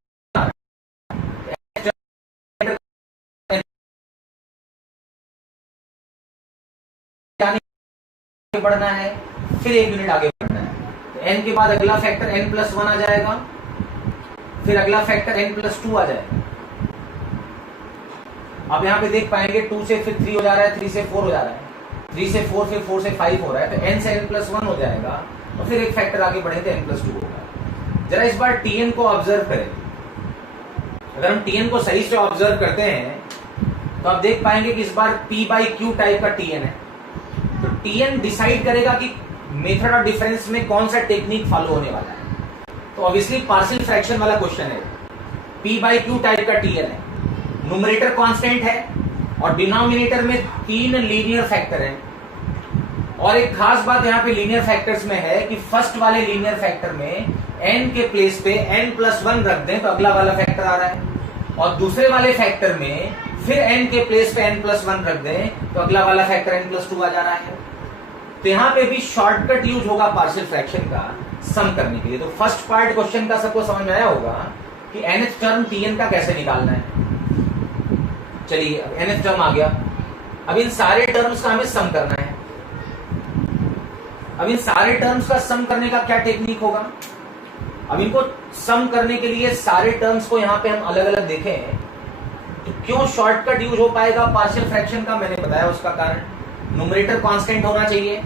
बढ़ना है, फिर 1 यूनिट आगे बढ़ना है। तो n के बाद अगला फैक्टर n+1 आ जाएगा, फिर अगला फैक्टर n+2 आ जाएगा। आप यहाँ पे देख पाएंगे 2 से फिर 3 हो जा रहा है, 3 से 4 हो जा रहा है, 3 से 4 फिर 4 से 5 हो रहा है, तो n से n+1 हो जाएगा, और फिर एक फैक्टर आगे बढ़े तो n+2 होगा। जरा इस बार Tn को ऑब्जर्व करें। अगर हम Tn को सही से ऑब्जर्व करते हैं तो आप देख पाएंगे कि इस बार P/Q टाइप का Tn है। तो Tn डिसाइड करेगा कि मेथड ऑफ डिफरेंस में कौन सा टेक्निक फॉलो होने वाला है। तो ऑब्वियसली पार्शियल फ्रैक्शन वाला क्वेश्चन है, P/Q टाइप का Tn है, न्यूमरेटर कांस्टेंट है और डिनोमिनेटर में 3 लीनियर फैक्टर हैं। और एक खास बात यहाँ पे लीनियर फैक्टर्स में है कि फर्स्ट वाले लीनियर फैक्टर में n के प्लेस पे n+1 रख दें तो अगला वाला फैक्टर आ रहा है, और दूसरे वाले फैक्टर में फिर n के प्लेस पे n+1 रख दें तो अगला वाला फैक्टर n+2 आ जा रहा है। तो यहाँ पे भी शॉर्टकट यूज होगा पार्शियल फ्रैक्शन का सम करने के लिए। तो फर्स्ट पार्ट क्वेश्चन का सबको समझ में आया होगा कि nth टर्म Tn का कैसे निकालना है। चलिए nth टर्म आ गया, अब इन सारे टर्म्स का हमें सम करना है। अब इन सारे टर्म्स का सम करने का क्या टेक्निक होगा। अब इनको सम करने के लिए सारे टर्म्स को यहां पे हम अलग अलग देखें तो क्यों शॉर्टकट यूज हो पाएगा पार्शियल फ्रैक्शन का, मैंने बताया उसका कारण। न्यूमरेटर कांस्टेंट होना चाहिए,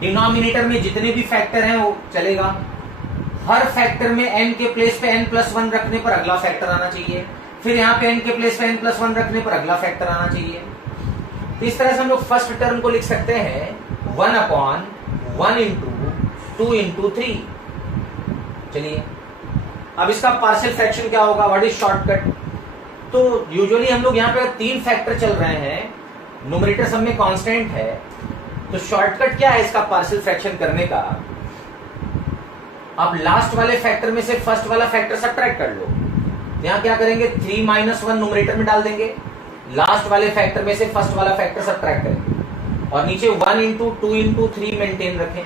डिनोमिनेटर में जितने भी फैक्टर हैं वो चलेगा, हर फैक्टर में n के प्लेस पे n+1 रखने पर अगला फैक्टर आना चाहिए, फिर यहाँ पे n के प्लेस पे n+1 रखने पर अगला फैक्टर आना चाहिए। तो इस तरह से हम लोग फर्स्ट टर्म को लिख सकते हैं 1/1 × 2 × 3। चलिए अब इसका पार्शियल फ्रैक्शन क्या होगा, व्हाट इज शॉर्टकट। तो यूजुअली हम लोग यहाँ पे 3 फैक्टर चल रहे हैं, न्यूमरेटर सब में कांस्टेंट है, तो शॉर्टकट क्या है इसका पार्शियल फ्रैक्शन करने का। आप लास्ट वाले फैक्टर में से फर्स्ट वाला फैक्टर सब्ट्रैक्ट कर लो। यहाँ क्या करेंगे, 3 - 1 न्यूमरेटर में डाल देंगे, लास्ट वाले फैक्टर में से फर्स्ट वाला फैक्टर सब्ट्रैक्ट करेंगे और नीचे 1 × 2 × 3 मेंटेन रखें।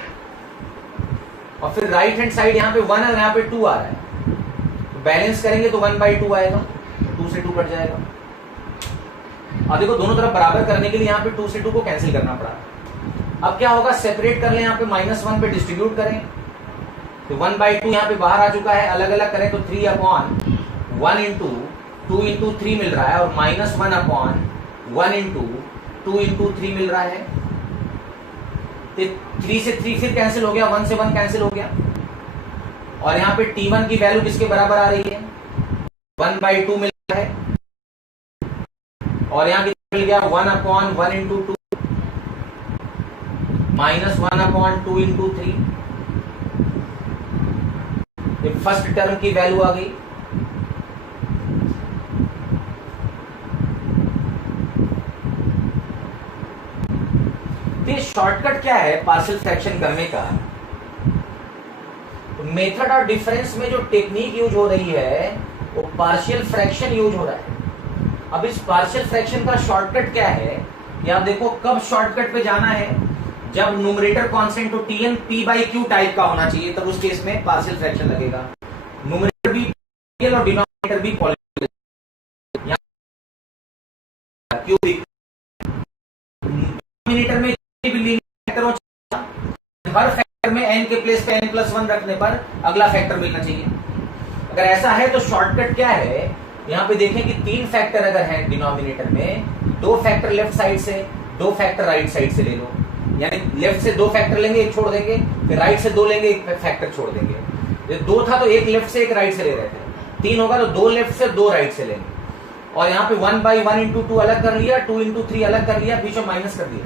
और फिर राइट हैंड साइड यहाँ पे 1 है, यहाँ पे 2 आ रहा है, तो बैलेंस करेंगे तो 1/2 आएगा, 2 से 2 कट जाएगा। अब देखो दोनों तरफ बराबर करने के लिए यहाँ पे 2 से 2 को कैंसिल करना पड़ा। अब क्या होगा, सेपरेट कर लें, यहाँ पे -1 पे डिस्ट्रीब्यूट करें तो 1/2 यहाँ पे बाहर आ चुका है, अलग अलग करें तो 3/1 × 2 × 3 मिल रहा है और -1/1 × 2 × 3 मिल रहा है। तो 3 से 3 फिर कैंसिल हो गया, 1 से 1 कैंसिल हो गया और यहाँ पे T1 की वैल्यू किसके बराबर आ रही है, 1/2 मिल रहा है और यहाँ कितना मिल गया 1/1 × 2 -1/2 × 3। ये फर्स्ट टर्म की वैल्यू आ गई। तो ये शॉर्टकट क्या है पार्शियल फ्रैक्शन करने का। तो मेथड ऑफ डिफरेंस में जो टेक्निक यूज हो रही है वो पार्शियल फ्रैक्शन यूज हो रहा है। अब इस पार्शियल फ्रैक्शन का शॉर्टकट क्या है, या देखो कब शॉर्टकट पे जाना है, जब न्यूमरेटर कांस्टेंट तो Tn P/Q टाइप का होना चाहिए, तब उस केस में पार्शियल फ्रैक्शन लगेगा। न्यूमरेटर भी पॉलीनोमियल और डिनोमिनेटर भी पॉलीनोमियल, डिनोमिनेटर में भी लीनियर फैक्टर हो, हर फैक्टर में n के प्लेस पे n+1 रखने पर अगला फैक्टर मिलना चाहिए। अगर ऐसा है तो शॉर्टकट क्या है, यहाँ पे देखें कि 3 फैक्टर अगर हैं डिनोमिनेटर में, 2 फैक्टर लेफ्ट साइड से, 2 फैक्टर राइट साइड से ले लो, यानी लेफ्ट से 2 फैक्टर लेंगे, एक छोड़ देंगे, फिर राइट से 2 लेंगे, एक फैक्टर छोड़ देंगे। ये 2 था तो एक लेफ्ट से एक राइट से ले रहे थे, 3 होगा तो 2 लेफ्ट से 2 राइट से लेंगे। और यहाँ पे 1/1 × 2 अलग कर लिया, 2 × 3 अलग कर लिया, बीच में माइनस कर दिया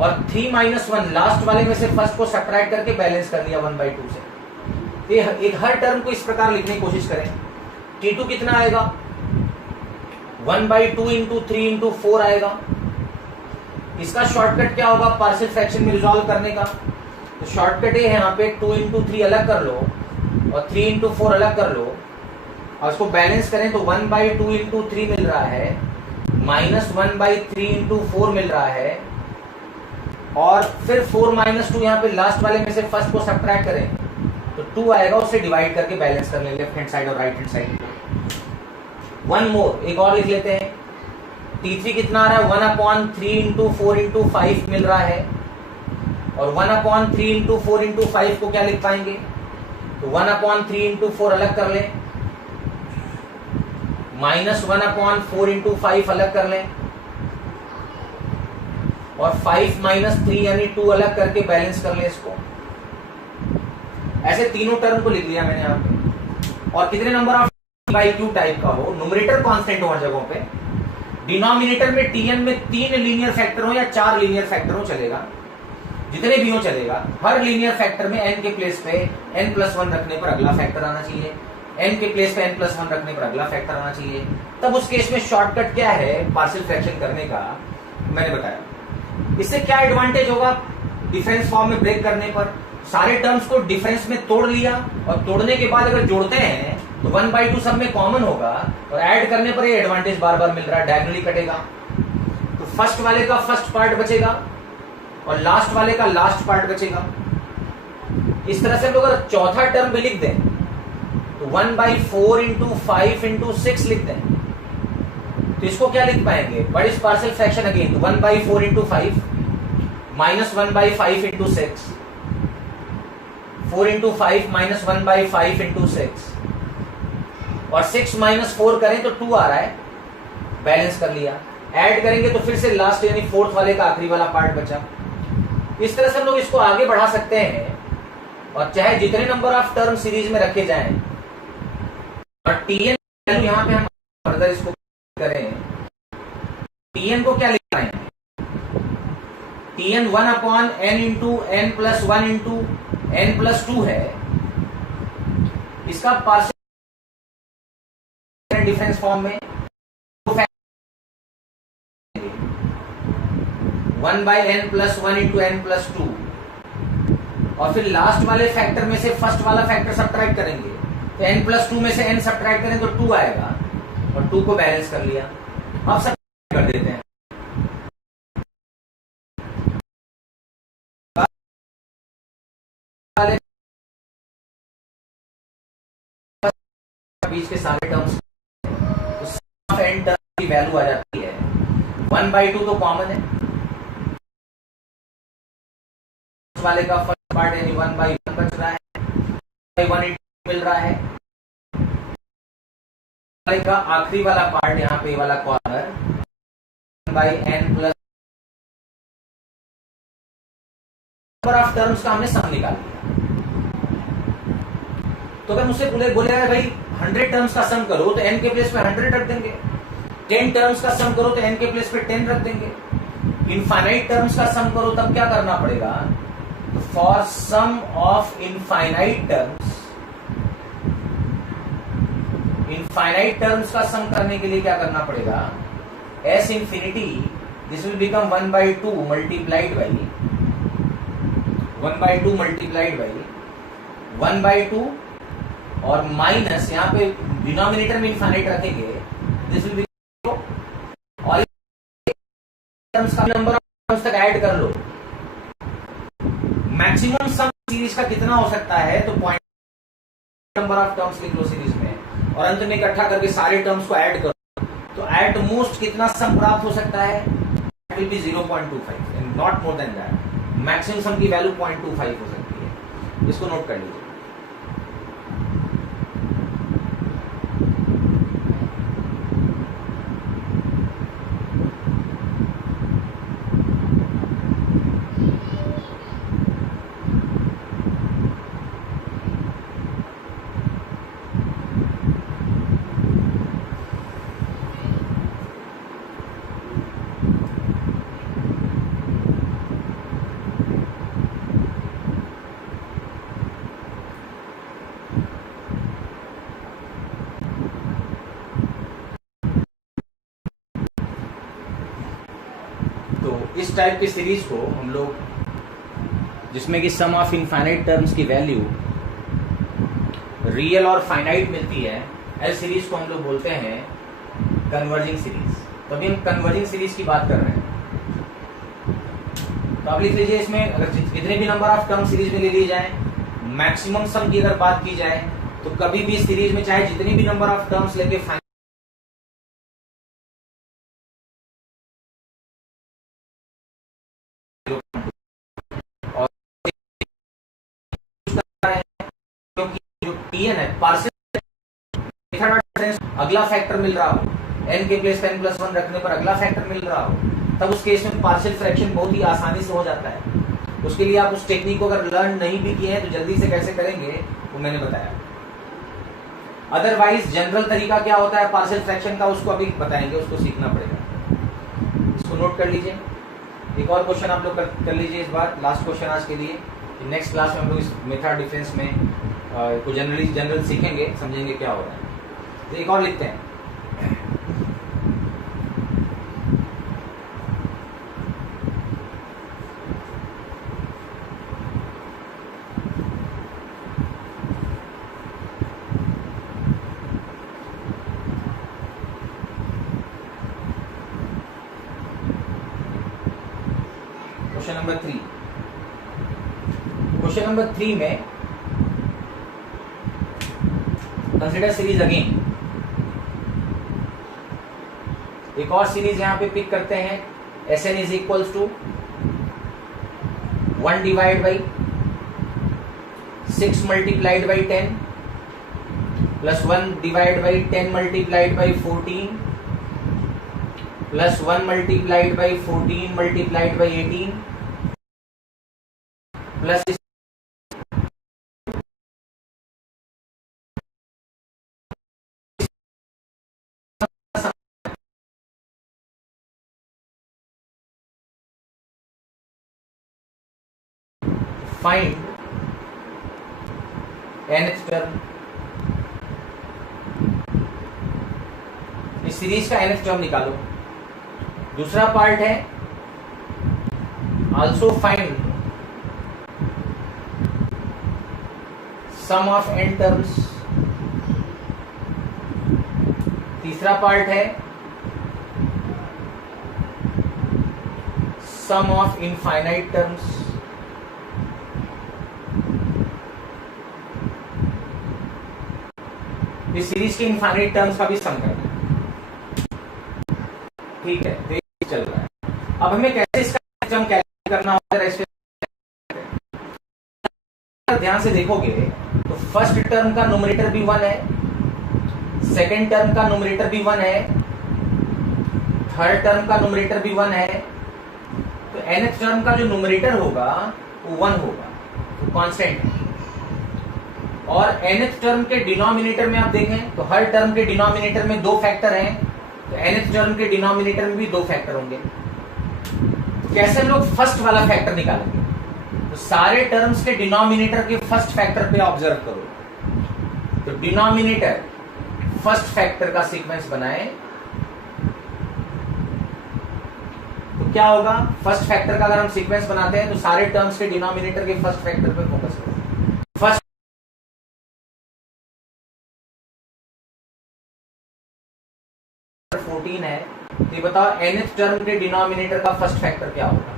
और 3 - 1 लास्ट वाले में से फर्स्ट को सब्ट्रैक्ट करके बैलेंस कर लिया 1/2 से। एक हर टर्म को इस प्रकार लिखने की कोशिश करें। T2 कितना आएगा, 1/2 × 3 × 4 आएगा। इसका शॉर्टकट क्या होगा पार्शियल फ्रैक्शन में रिजॉल्व करने का, तो शॉर्टकट ये है, यहाँ पे 2 × 3 अलग कर लो और 3 × 4 अलग कर लो और उसको बैलेंस करें तो 1/2 × 3 मिल रहा है, -1/3 × 4 मिल रहा है और फिर 4 - 2 यहाँ पे लास्ट वाले में से फर्स्ट को सब्ट्रैक्ट करें तो 2 आएगा, उससे डिवाइड करके बैलेंस कर लें लेफ्ट हैंड साइड और राइट हैंड साइड। 1 मोर, एक और लिख लेते हैं। T3 कितना आ रहा है, 1/3 × 4 × 5 मिल रहा है और 1/3 × 4 × 5 को क्या लिख पाएंगे, तो 1/3 × 4 अलग कर लें, -1/4 × 5 अलग कर लें और 5 - 3 यानी 2 अलग करके बैलेंस कर लें इसको। ऐसे तीनों टर्म को लिख लिया मैंने यहाँ पे। और कितने number of by Q type का हो, न्यूमरेटर कांस्टेंट हो हर जगहों पे, डिनोमिनेटर में टीएन में 3 लीनियर फैक्टर हो या 4 लीनियर फैक्टर हो चलेगा, जितने भी हो चलेगा। हर लीनियर फैक्टर में n के प्लेस पे n+1 रखने पर अगला फैक्टर आना चाहिए, n के प्लेस पे n+1 रखने पर अगला फैक्टर आना चाहिए। तब उस केस में शॉर्टकट क्या है पार्शियल फ्रैक्शन करने का, मैंने बताया। इससे क्या एडवांटेज होगा डिफरेंस फॉर्म में ब्रेक करने पर, सारे टर्म्स को डिफरेंस में तोड़ लिया और तोड़ने के बाद अगर जोड़ते हैं तो 1/2 सब में कॉमन होगा और ऐड करने पर ये एडवांटेज बार बार मिल रहा है, डायगोनली कटेगा। तो फर्स्ट वाले का फर्स्ट पार्ट बचेगा और लास्ट वाले का लास्ट पार्ट बचेगा। इस तरह से हम लोग अगर चौथा टर्म भी लिख दें तो 1/4 इंटू 5 इंटू 6 लिख दें तो इसको क्या लिख पाएंगे, what is partial fraction again, 1/4 into 5 minus 1/5 into 6, 4 into 5 minus 1/5 into 6 और 6 माइनस 4 करें तो 2 आ रहा है, बैलेंस कर लिया। ऐड करेंगे तो फिर से लास्ट यानी फोर्थ वाले का आखिरी वाला पार्ट बचा। इस तरह से हम लोग इसको आगे बढ़ा सकते हैं और चाहे जितने नंबर ऑफ टर्म सीरीज में रखे जाएं और टीएन यहां पे हम फर्दर इसको करें, टीएन को क्या लिखना है, TN 1/n into n+1 into n+2 है। इसका पार्शियल डिफरेंस फॉर्म में 1/n+1 इंटू n+2 और फिर लास्ट वाले फैक्टर में से फर्स्ट वाला फैक्टर सब्ट्रैक्ट करेंगे तो n+2 में से n सब्ट्रैक्ट करें तो 2 आएगा और 2 को बैलेंस कर लिया। अब सब कर देते हैं, बीच के सारे टर्म्स तो n टर्म की वैल्यू आ जाती है 1/2 तो कॉमन है, वाले का फर्स्ट पार्ट यानी 1/1 बच रहा है, 1 मिल रहा है, वाले का आखिरी वाला पार्ट यहाँ पे वाला corner 1/n plus number of terms का हमने सम निकाल लिया। तो अगर मुझसे बोलेगा भाई 100 टर्म्स का सम करो तो n के प्लेस पे 100 रख देंगे, 10 टर्म्स का सम करो तो n के प्लेस पे 10 रख देंगे, इनफाइनाइट टर्म्स का सम करो तब क्या करना पड़ेगा, for sum of infinite terms, infinite terms का सम करने के लिए क्या करना पड़ेगा, s infinity this will become 1/2 multiplied by 1/2 multiplied by 1/2 और माइनस यहाँ पे डिनोमिनेटर में इनफाइनाइट रखेंगे, दिस विल बी और टर्म्स का नंबर ऑफ टर्म्स तक ऐड कर लो। मैक्सिमम सम सीरीज का कितना हो सकता है तो पॉइंट नंबर ऑफ टर्म्स लिख लो सीरीज में और अंत में इकट्ठा करके सारे टर्म्स को ऐड करो तो एट मोस्ट कितना सम प्राप्त हो सकता है, it will be 0.25 and not more than that. Maximum सम की वैल्यू 0.25 हो सकती है, इसको नोट कर लीजिए। इस टाइप की सीरीज को हम लोग जिसमें कि सम ऑफ इनफाइनाइट टर्म्स की वैल्यू रियल और फाइनाइट मिलती है, ऐसी सीरीज को हम लोग बोलते हैं कन्वर्जिंग सीरीज। तो अभी हम कन्वर्जिंग सीरीज की बात कर रहे हैं। तो आप लिख लीजिए इसमें अगर जितने भी नंबर ऑफ टर्म सीरीज में ले लिए जाए, मैक्सिमम सम की अगर बात की जाए तो कभी भी सीरीज में चाहे जितनी भी नंबर ऑफ टर्म्स लेके टीएन है पार्शियल अगला फैक्टर मिल रहा हो, n के प्लेस पे n+1 रखने पर अगला फैक्टर मिल रहा हो, तब उस केस में पार्शियल फ्रैक्शन बहुत ही आसानी से हो जाता है। उसके लिए आप उस टेक्निक को अगर लर्न नहीं भी किए हैं तो जल्दी से कैसे करेंगे वो मैंने बताया। अदरवाइज जनरल तरीका क्या होता है पार्शियल फ्रैक्शन का, उसको अभी बताएंगे, उसको सीखना पड़ेगा। इसको नोट कर लीजिए। एक और क्वेश्चन आप लोग कर लीजिए इस बार, लास्ट क्वेश्चन आज के लिए। नेक्स्ट क्लास में हम लोग इस मेथड डिफरेंस में को जनरल सीखेंगे, समझेंगे क्या हो रहा है। तो एक और लिखते हैं। क्वेश्चन नंबर 3 में कंसीडर सीरीज अगेन। एक और सीरीज यहां पे पिक करते हैं। Sn is equals to 1 divide by 6 multiplied by 10 plus 1 divide by 10 multiplied by 14 plus 1 multiplied by 14 multiplied by 18 plus find nth term. इस सीरीज का nth टर्म निकालो। दूसरा पार्ट है also find sum of n terms. तीसरा पार्ट है सम ऑफ इनफाइनाइट टर्म्स। इस सीरीज के इनफाइनाइट टर्म्स का भी सम करना है। ठीक है, तो ये चल रहा है। अब हमें कैसे इसका टर्म कैलकुलेट करना होगा, ध्यान से देखोगे तो फर्स्ट टर्म का न्यूमरेटर भी 1 है, सेकेंड टर्म का न्यूमरेटर भी 1 है, थर्ड टर्म का न्यूमरेटर भी 1 है। तो nth टर्म का जो न्यूमरेटर होगा वो 1 होगा, तो कांस्टेंट है। और nth टर्म के डिनोमिनेटर में आप देखें तो हर टर्म के डिनोमिनेटर में 2 फैक्टर हैं, तो nth टर्म के डिनोमिनेटर में भी 2 फैक्टर होंगे। तो कैसे हम लोग फर्स्ट वाला फैक्टर निकालेंगे? तो सारे टर्म्स के डिनोमिनेटर के फर्स्ट फैक्टर पे ऑब्जर्व करो। तो डिनोमिनेटर फर्स्ट फैक्टर का सीक्वेंस बनाए तो क्या होगा? फर्स्ट फैक्टर का अगर हम सीक्वेंस बनाते हैं तो सारे टर्म्स के डिनोमिनेटर के फर्स्ट फैक्टर पे फोकस करो। फर्स्ट 14 है, तो ये बताओ nth टर्म के डिनोमिनेटर का फर्स्ट फैक्टर क्या होगा?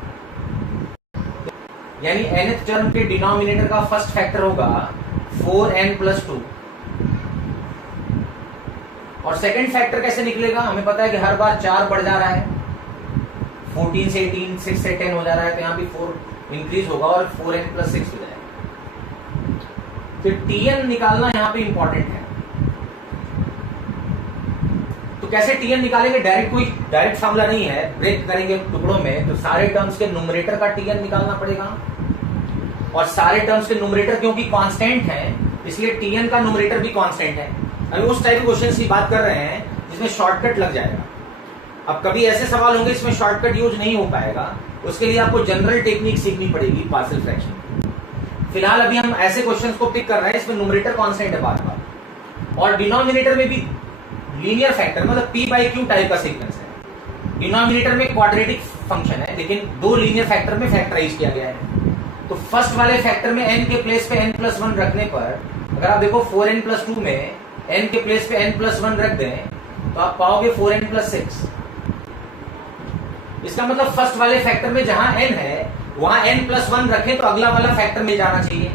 यानी nth टर्म के डिनोमिनेटर का फर्स्ट फैक्टर होगा 4n प्लस 2। और सेकंड फैक्टर कैसे निकलेगा? हमें पता है कि हर बार 4 बढ़ जा रहा है, 14 से 18, 6 से 10 हो जा रहा है, तो यहां भी 4 इंक्रीज होगा और 4n प्लस 6 हो जाएगा। तो tn निकालना यहां पे इंपॉर्टेंट है। तो कैसे tn निकालेंगे? कोई डायरेक्ट फॉर्मूला नहीं है, ब्रेक करेंगे टुकड़ों में। तो सारे टर्म्स के न्यूमरेटर का tn निकालना पड़ेगा, और सारे टर्म्स के न्यूमरेटर क्योंकि कांस्टेंट है इसलिए tn का न्यूमरेटर भी कांस्टेंट है। अभी उस टाइप के क्वेश्चन की बात कर रहे हैं जिसमें शॉर्टकट लग जाएगा। अब कभी ऐसे सवाल होंगे इसमें शॉर्टकट यूज नहीं हो पाएगा, उसके लिए आपको जनरल टेक्निक सीखनी पड़ेगी पार्शियल फ्रैक्शन। फिलहाल अभी हम ऐसे क्वेश्चंस को पिक कर रहे हैं इसमें न्यूमरेटर कांस्टेंट है बार बार, और डिनोमिनेटर में भी लीनियर फैक्टर मतलब p बाई क्यू टाइप का सीक्वेंस है। डिनोमिनेटर में क्वाड्रेटिक फंक्शन है लेकिन 2 लीनियर फैक्टर में फैक्टराइज किया गया है। तो फर्स्ट वाले फैक्टर में n के प्लेस पे n प्लस 1 रखने पर अगर आप देखो 4n प्लस 2 में n के प्लेस पे n प्लस 1 रख दें तो आप पाओगे 4n प्लस 6। इसका मतलब फर्स्ट वाले फैक्टर में जहां n है वहां n प्लस 1 रखें तो अगला वाला फैक्टर में जाना चाहिए।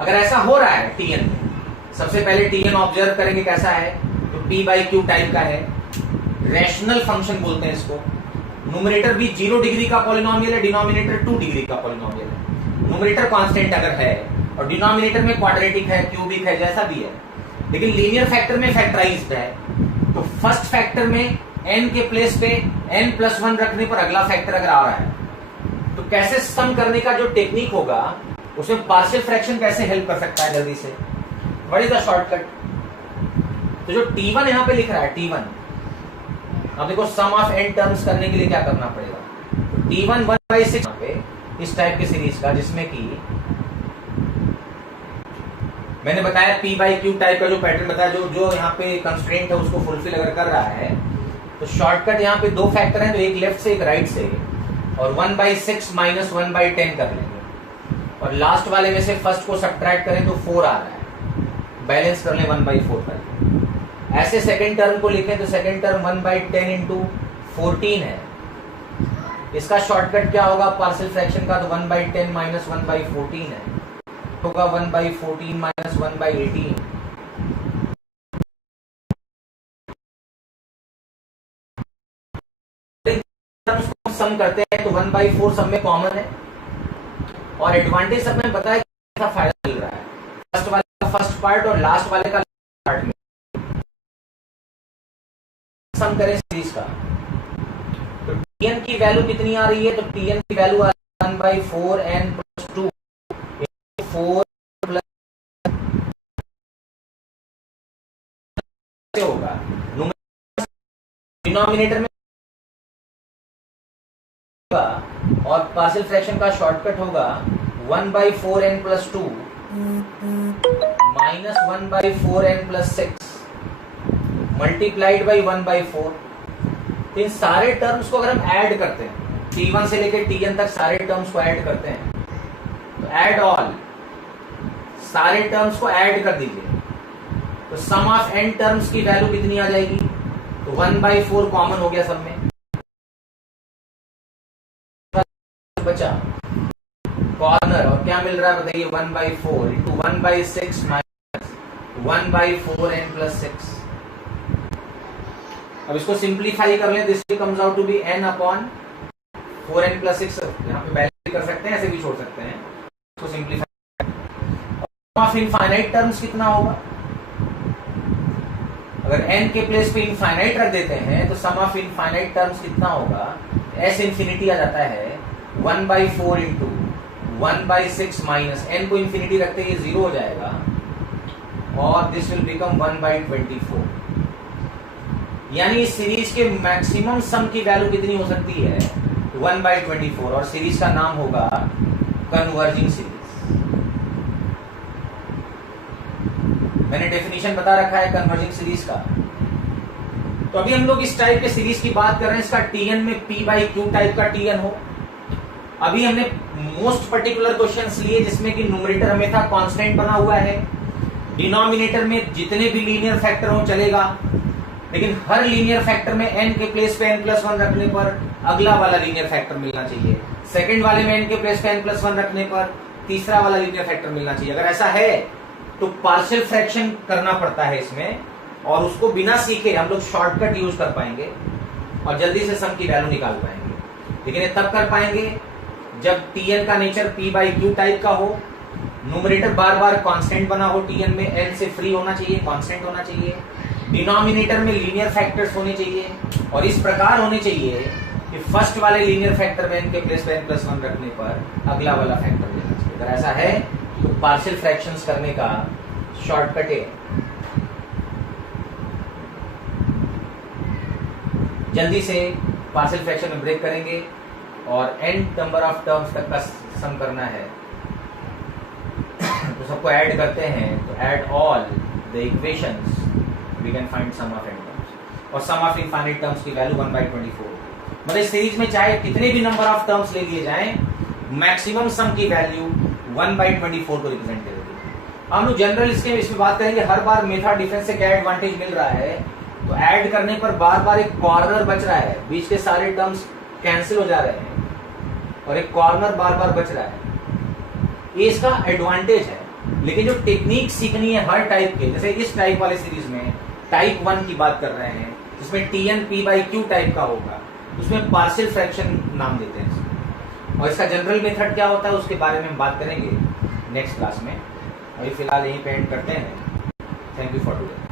अगर ऐसा हो रहा है tn में, सबसे पहले tn ऑब्जर्व करेंगे कैसा है, तो p बाई क्यू टाइप का है, रैशनल फंक्शन बोलते हैं इसको। न्यूमरेटर भी 0 डिग्री का पॉलिनोमियल है, डिनोमिनेटर 2 डिग्री का पॉलिनोमियल है। न्यूमरेटर कांस्टेंट अगर है और डिनोमिनेटर में क्वाड्रेटिक है, क्यूबिक है, जैसा भी है, लेकिन लीनियर फैक्टर में फैक्टराइज्ड है, तो फर्स्ट फैक्टर में n के प्लेस पे n प्लस 1 रखने पर अगला फैक्टर अगर आ रहा है तो कैसे सम करने का जो टेक्निक होगा उसमें पार्शियल फ्रैक्शन कैसे हेल्प कर सकता है जल्दी से। What is the shortcut? तो जो T1 यहाँ पे लिख रहा है T1, अब देखो सम ऑफ n टर्म्स करने के लिए क्या करना पड़ेगा, तो T1 1/6 पे इस टाइप की सीरीज का, जिसमें कि मैंने बताया P बाई Q टाइप का जो पैटर्न बताया, जो यहाँ पे कंस्ट्रेंट है उसको फुलफिल अगर कर रहा है, तो शॉर्टकट यहाँ पे दो फैक्टर हैं, तो एक लेफ्ट से एक राइट से, और 1/6 माइनस 1/10 कर लेंगे, और लास्ट वाले में से फर्स्ट को सब्ट्रैक्ट करें तो 4 आ रहा है, बैलेंस कर लें 1/4 कर। ऐसे सेकंड टर्म को लिखें तो सेकंड टर्म 1/10 इंटू 14 है, इसका शॉर्टकट क्या होगा पार्शियल फ्रैक्शन का, तो 1/10 माइनस 1/14 है, होगा 1/14 माइनस 1/18। सम करते हैं तो 1/4 सब में कॉमन है, और एडवांटेज सब में पता है क्या फायदा मिल रहा है, फर्स्ट वाले का फर्स्ट पार्ट और लास्ट वाले का पार्ट में सम करें सीरीज का, तो Tn की वैल्यू कितनी आ रही है, तो Tn की वैल्यू आ रही है 1/4n + 2 4 होगा, डिनोमिनेटर में और पार्शियल फ्रैक्शन का शॉर्टकट होगा 1/4n + 2 minus 1/4n + 6 multiplied by 1/4। इन सारे टर्म्स को अगर हम ऐड करते हैं, T1 से लेकर Tn तक सारे टर्म्स को ऐड करते हैं, तो ऐड ऑल, सारे टर्म्स को ऐड कर दीजिए, तो सम ऑफ n टर्म्स की वैल्यू कितनी आ जाएगी, तो 1/4 कॉमन हो गया सब में, बचा कॉर्नर, और क्या मिल रहा है बताइए 1/4 इंटू 1/6 माइनस 1/4n + 6। अब इसको सिंप्लीफाई कर लें, this comes out to be n/4n + 6, यहाँ पे बैलेंस कर सकते हैं, ऐसे भी छोड़ सकते हैं, इसको सिंप्लीफाई। ऑफ इनफाइनाइट टर्म्स कितना होगा, अगर n के प्लेस पे इनफाइनाइट रख देते हैं तो सम ऑफ इनफाइनाइट टर्म्स कितना होगा, s इंफिनिटी आ जाता है 1/4 इंटू 1/6 माइनस n को इंफिनिटी रखते ही 0 हो जाएगा, और दिस विल बिकम 1/24। यानी इस सीरीज के मैक्सिमम सम की वैल्यू कितनी हो सकती है, 1/24, और सीरीज का नाम होगा कन्वर्जिंग सीरीज। मैंने डेफिनेशन बता रखा है कन्वर्जिंग सीरीज का। तो अभी हम लोग इस टाइप के सीरीज की बात कर रहे हैं, इसका Tn में P/Q टाइप का Tn हो। अभी हमने मोस्ट पर्टिकुलर क्वेश्चंस लिए जिसमें कि न्यूमरेटर हमेशा कांस्टेंट बना हुआ है, डिनोमिनेटर में जितने भी लीनियर फैक्टर हो चलेगा, लेकिन हर लीनियर फैक्टर में n के प्लेस पे n+1 रखने पर अगला वाला लीनियर फैक्टर मिलना चाहिए, सेकंड वाले में n के प्लेस पे n+1 रखने पर तीसरा वाला लीनियर फैक्टर मिलना चाहिए। अगर ऐसा है तो पार्शियल फ्रैक्शन करना पड़ता है इसमें, और उसको बिना सीखे हम लोग शॉर्टकट यूज कर पाएंगे और जल्दी से सम की वैल्यू निकाल पाएंगे। लेकिन ये तब कर पाएंगे जब Tn का नेचर P/Q टाइप का हो, न्यूमरेटर बार बार कांस्टेंट बना हो, Tn में n से फ्री होना चाहिए, कांस्टेंट होना चाहिए, डिनोमिनेटर में लीनियर फैक्टर्स होने चाहिए, और इस प्रकार होने चाहिए कि फर्स्ट वाले लीनियर फैक्टर में n के प्लेस पे n+1 रखने पर अगला वाला फैक्टर लेना चाहिए। अगर ऐसा है तो पार्शियल फ्रैक्शंस करने का शॉर्टकट है। जल्दी से पार्शियल फ्रैक्शन में ब्रेक करेंगे और n नंबर ऑफ टर्म्स तक का सम करना है। तो सबको ऐड करते हैं, तो add all the equations we can find sum of n terms, और सम ऑफ इनफाइनाइट टर्म्स की वैल्यू 1/24। मतलब इस सीरीज में चाहे कितने भी नंबर ऑफ टर्म्स ले लिए जाएं, मैक्सिमम सम की वैल्यू 1/24 को रिप्रेजेंट करेगी। हम लोग जनरल इसमें बात करेंगे, हर बार मेथड डिफरेंस से क्या एडवांटेज मिल रहा है, तो ऐड करने पर बार बार एक कॉर्नर बच रहा है, बीच के सारे टर्म्स कैंसिल हो जा रहे हैं और एक कॉर्नर बार बार बच रहा है, ये इसका एडवांटेज है। लेकिन जो टेक्निक सीखनी है हर टाइप के, जैसे इस टाइप वाले सीरीज में टाइप 1 की बात कर रहे हैं, जिसमें Tn P/Q टाइप का होगा, उसमें पार्शियल फ्रैक्शन नाम देते हैं, और इसका जनरल मेथड क्या होता है उसके बारे में हम बात करेंगे नेक्स्ट क्लास में। अभी फिलहाल यहीं पे एंड करते हैं। Thank you for today.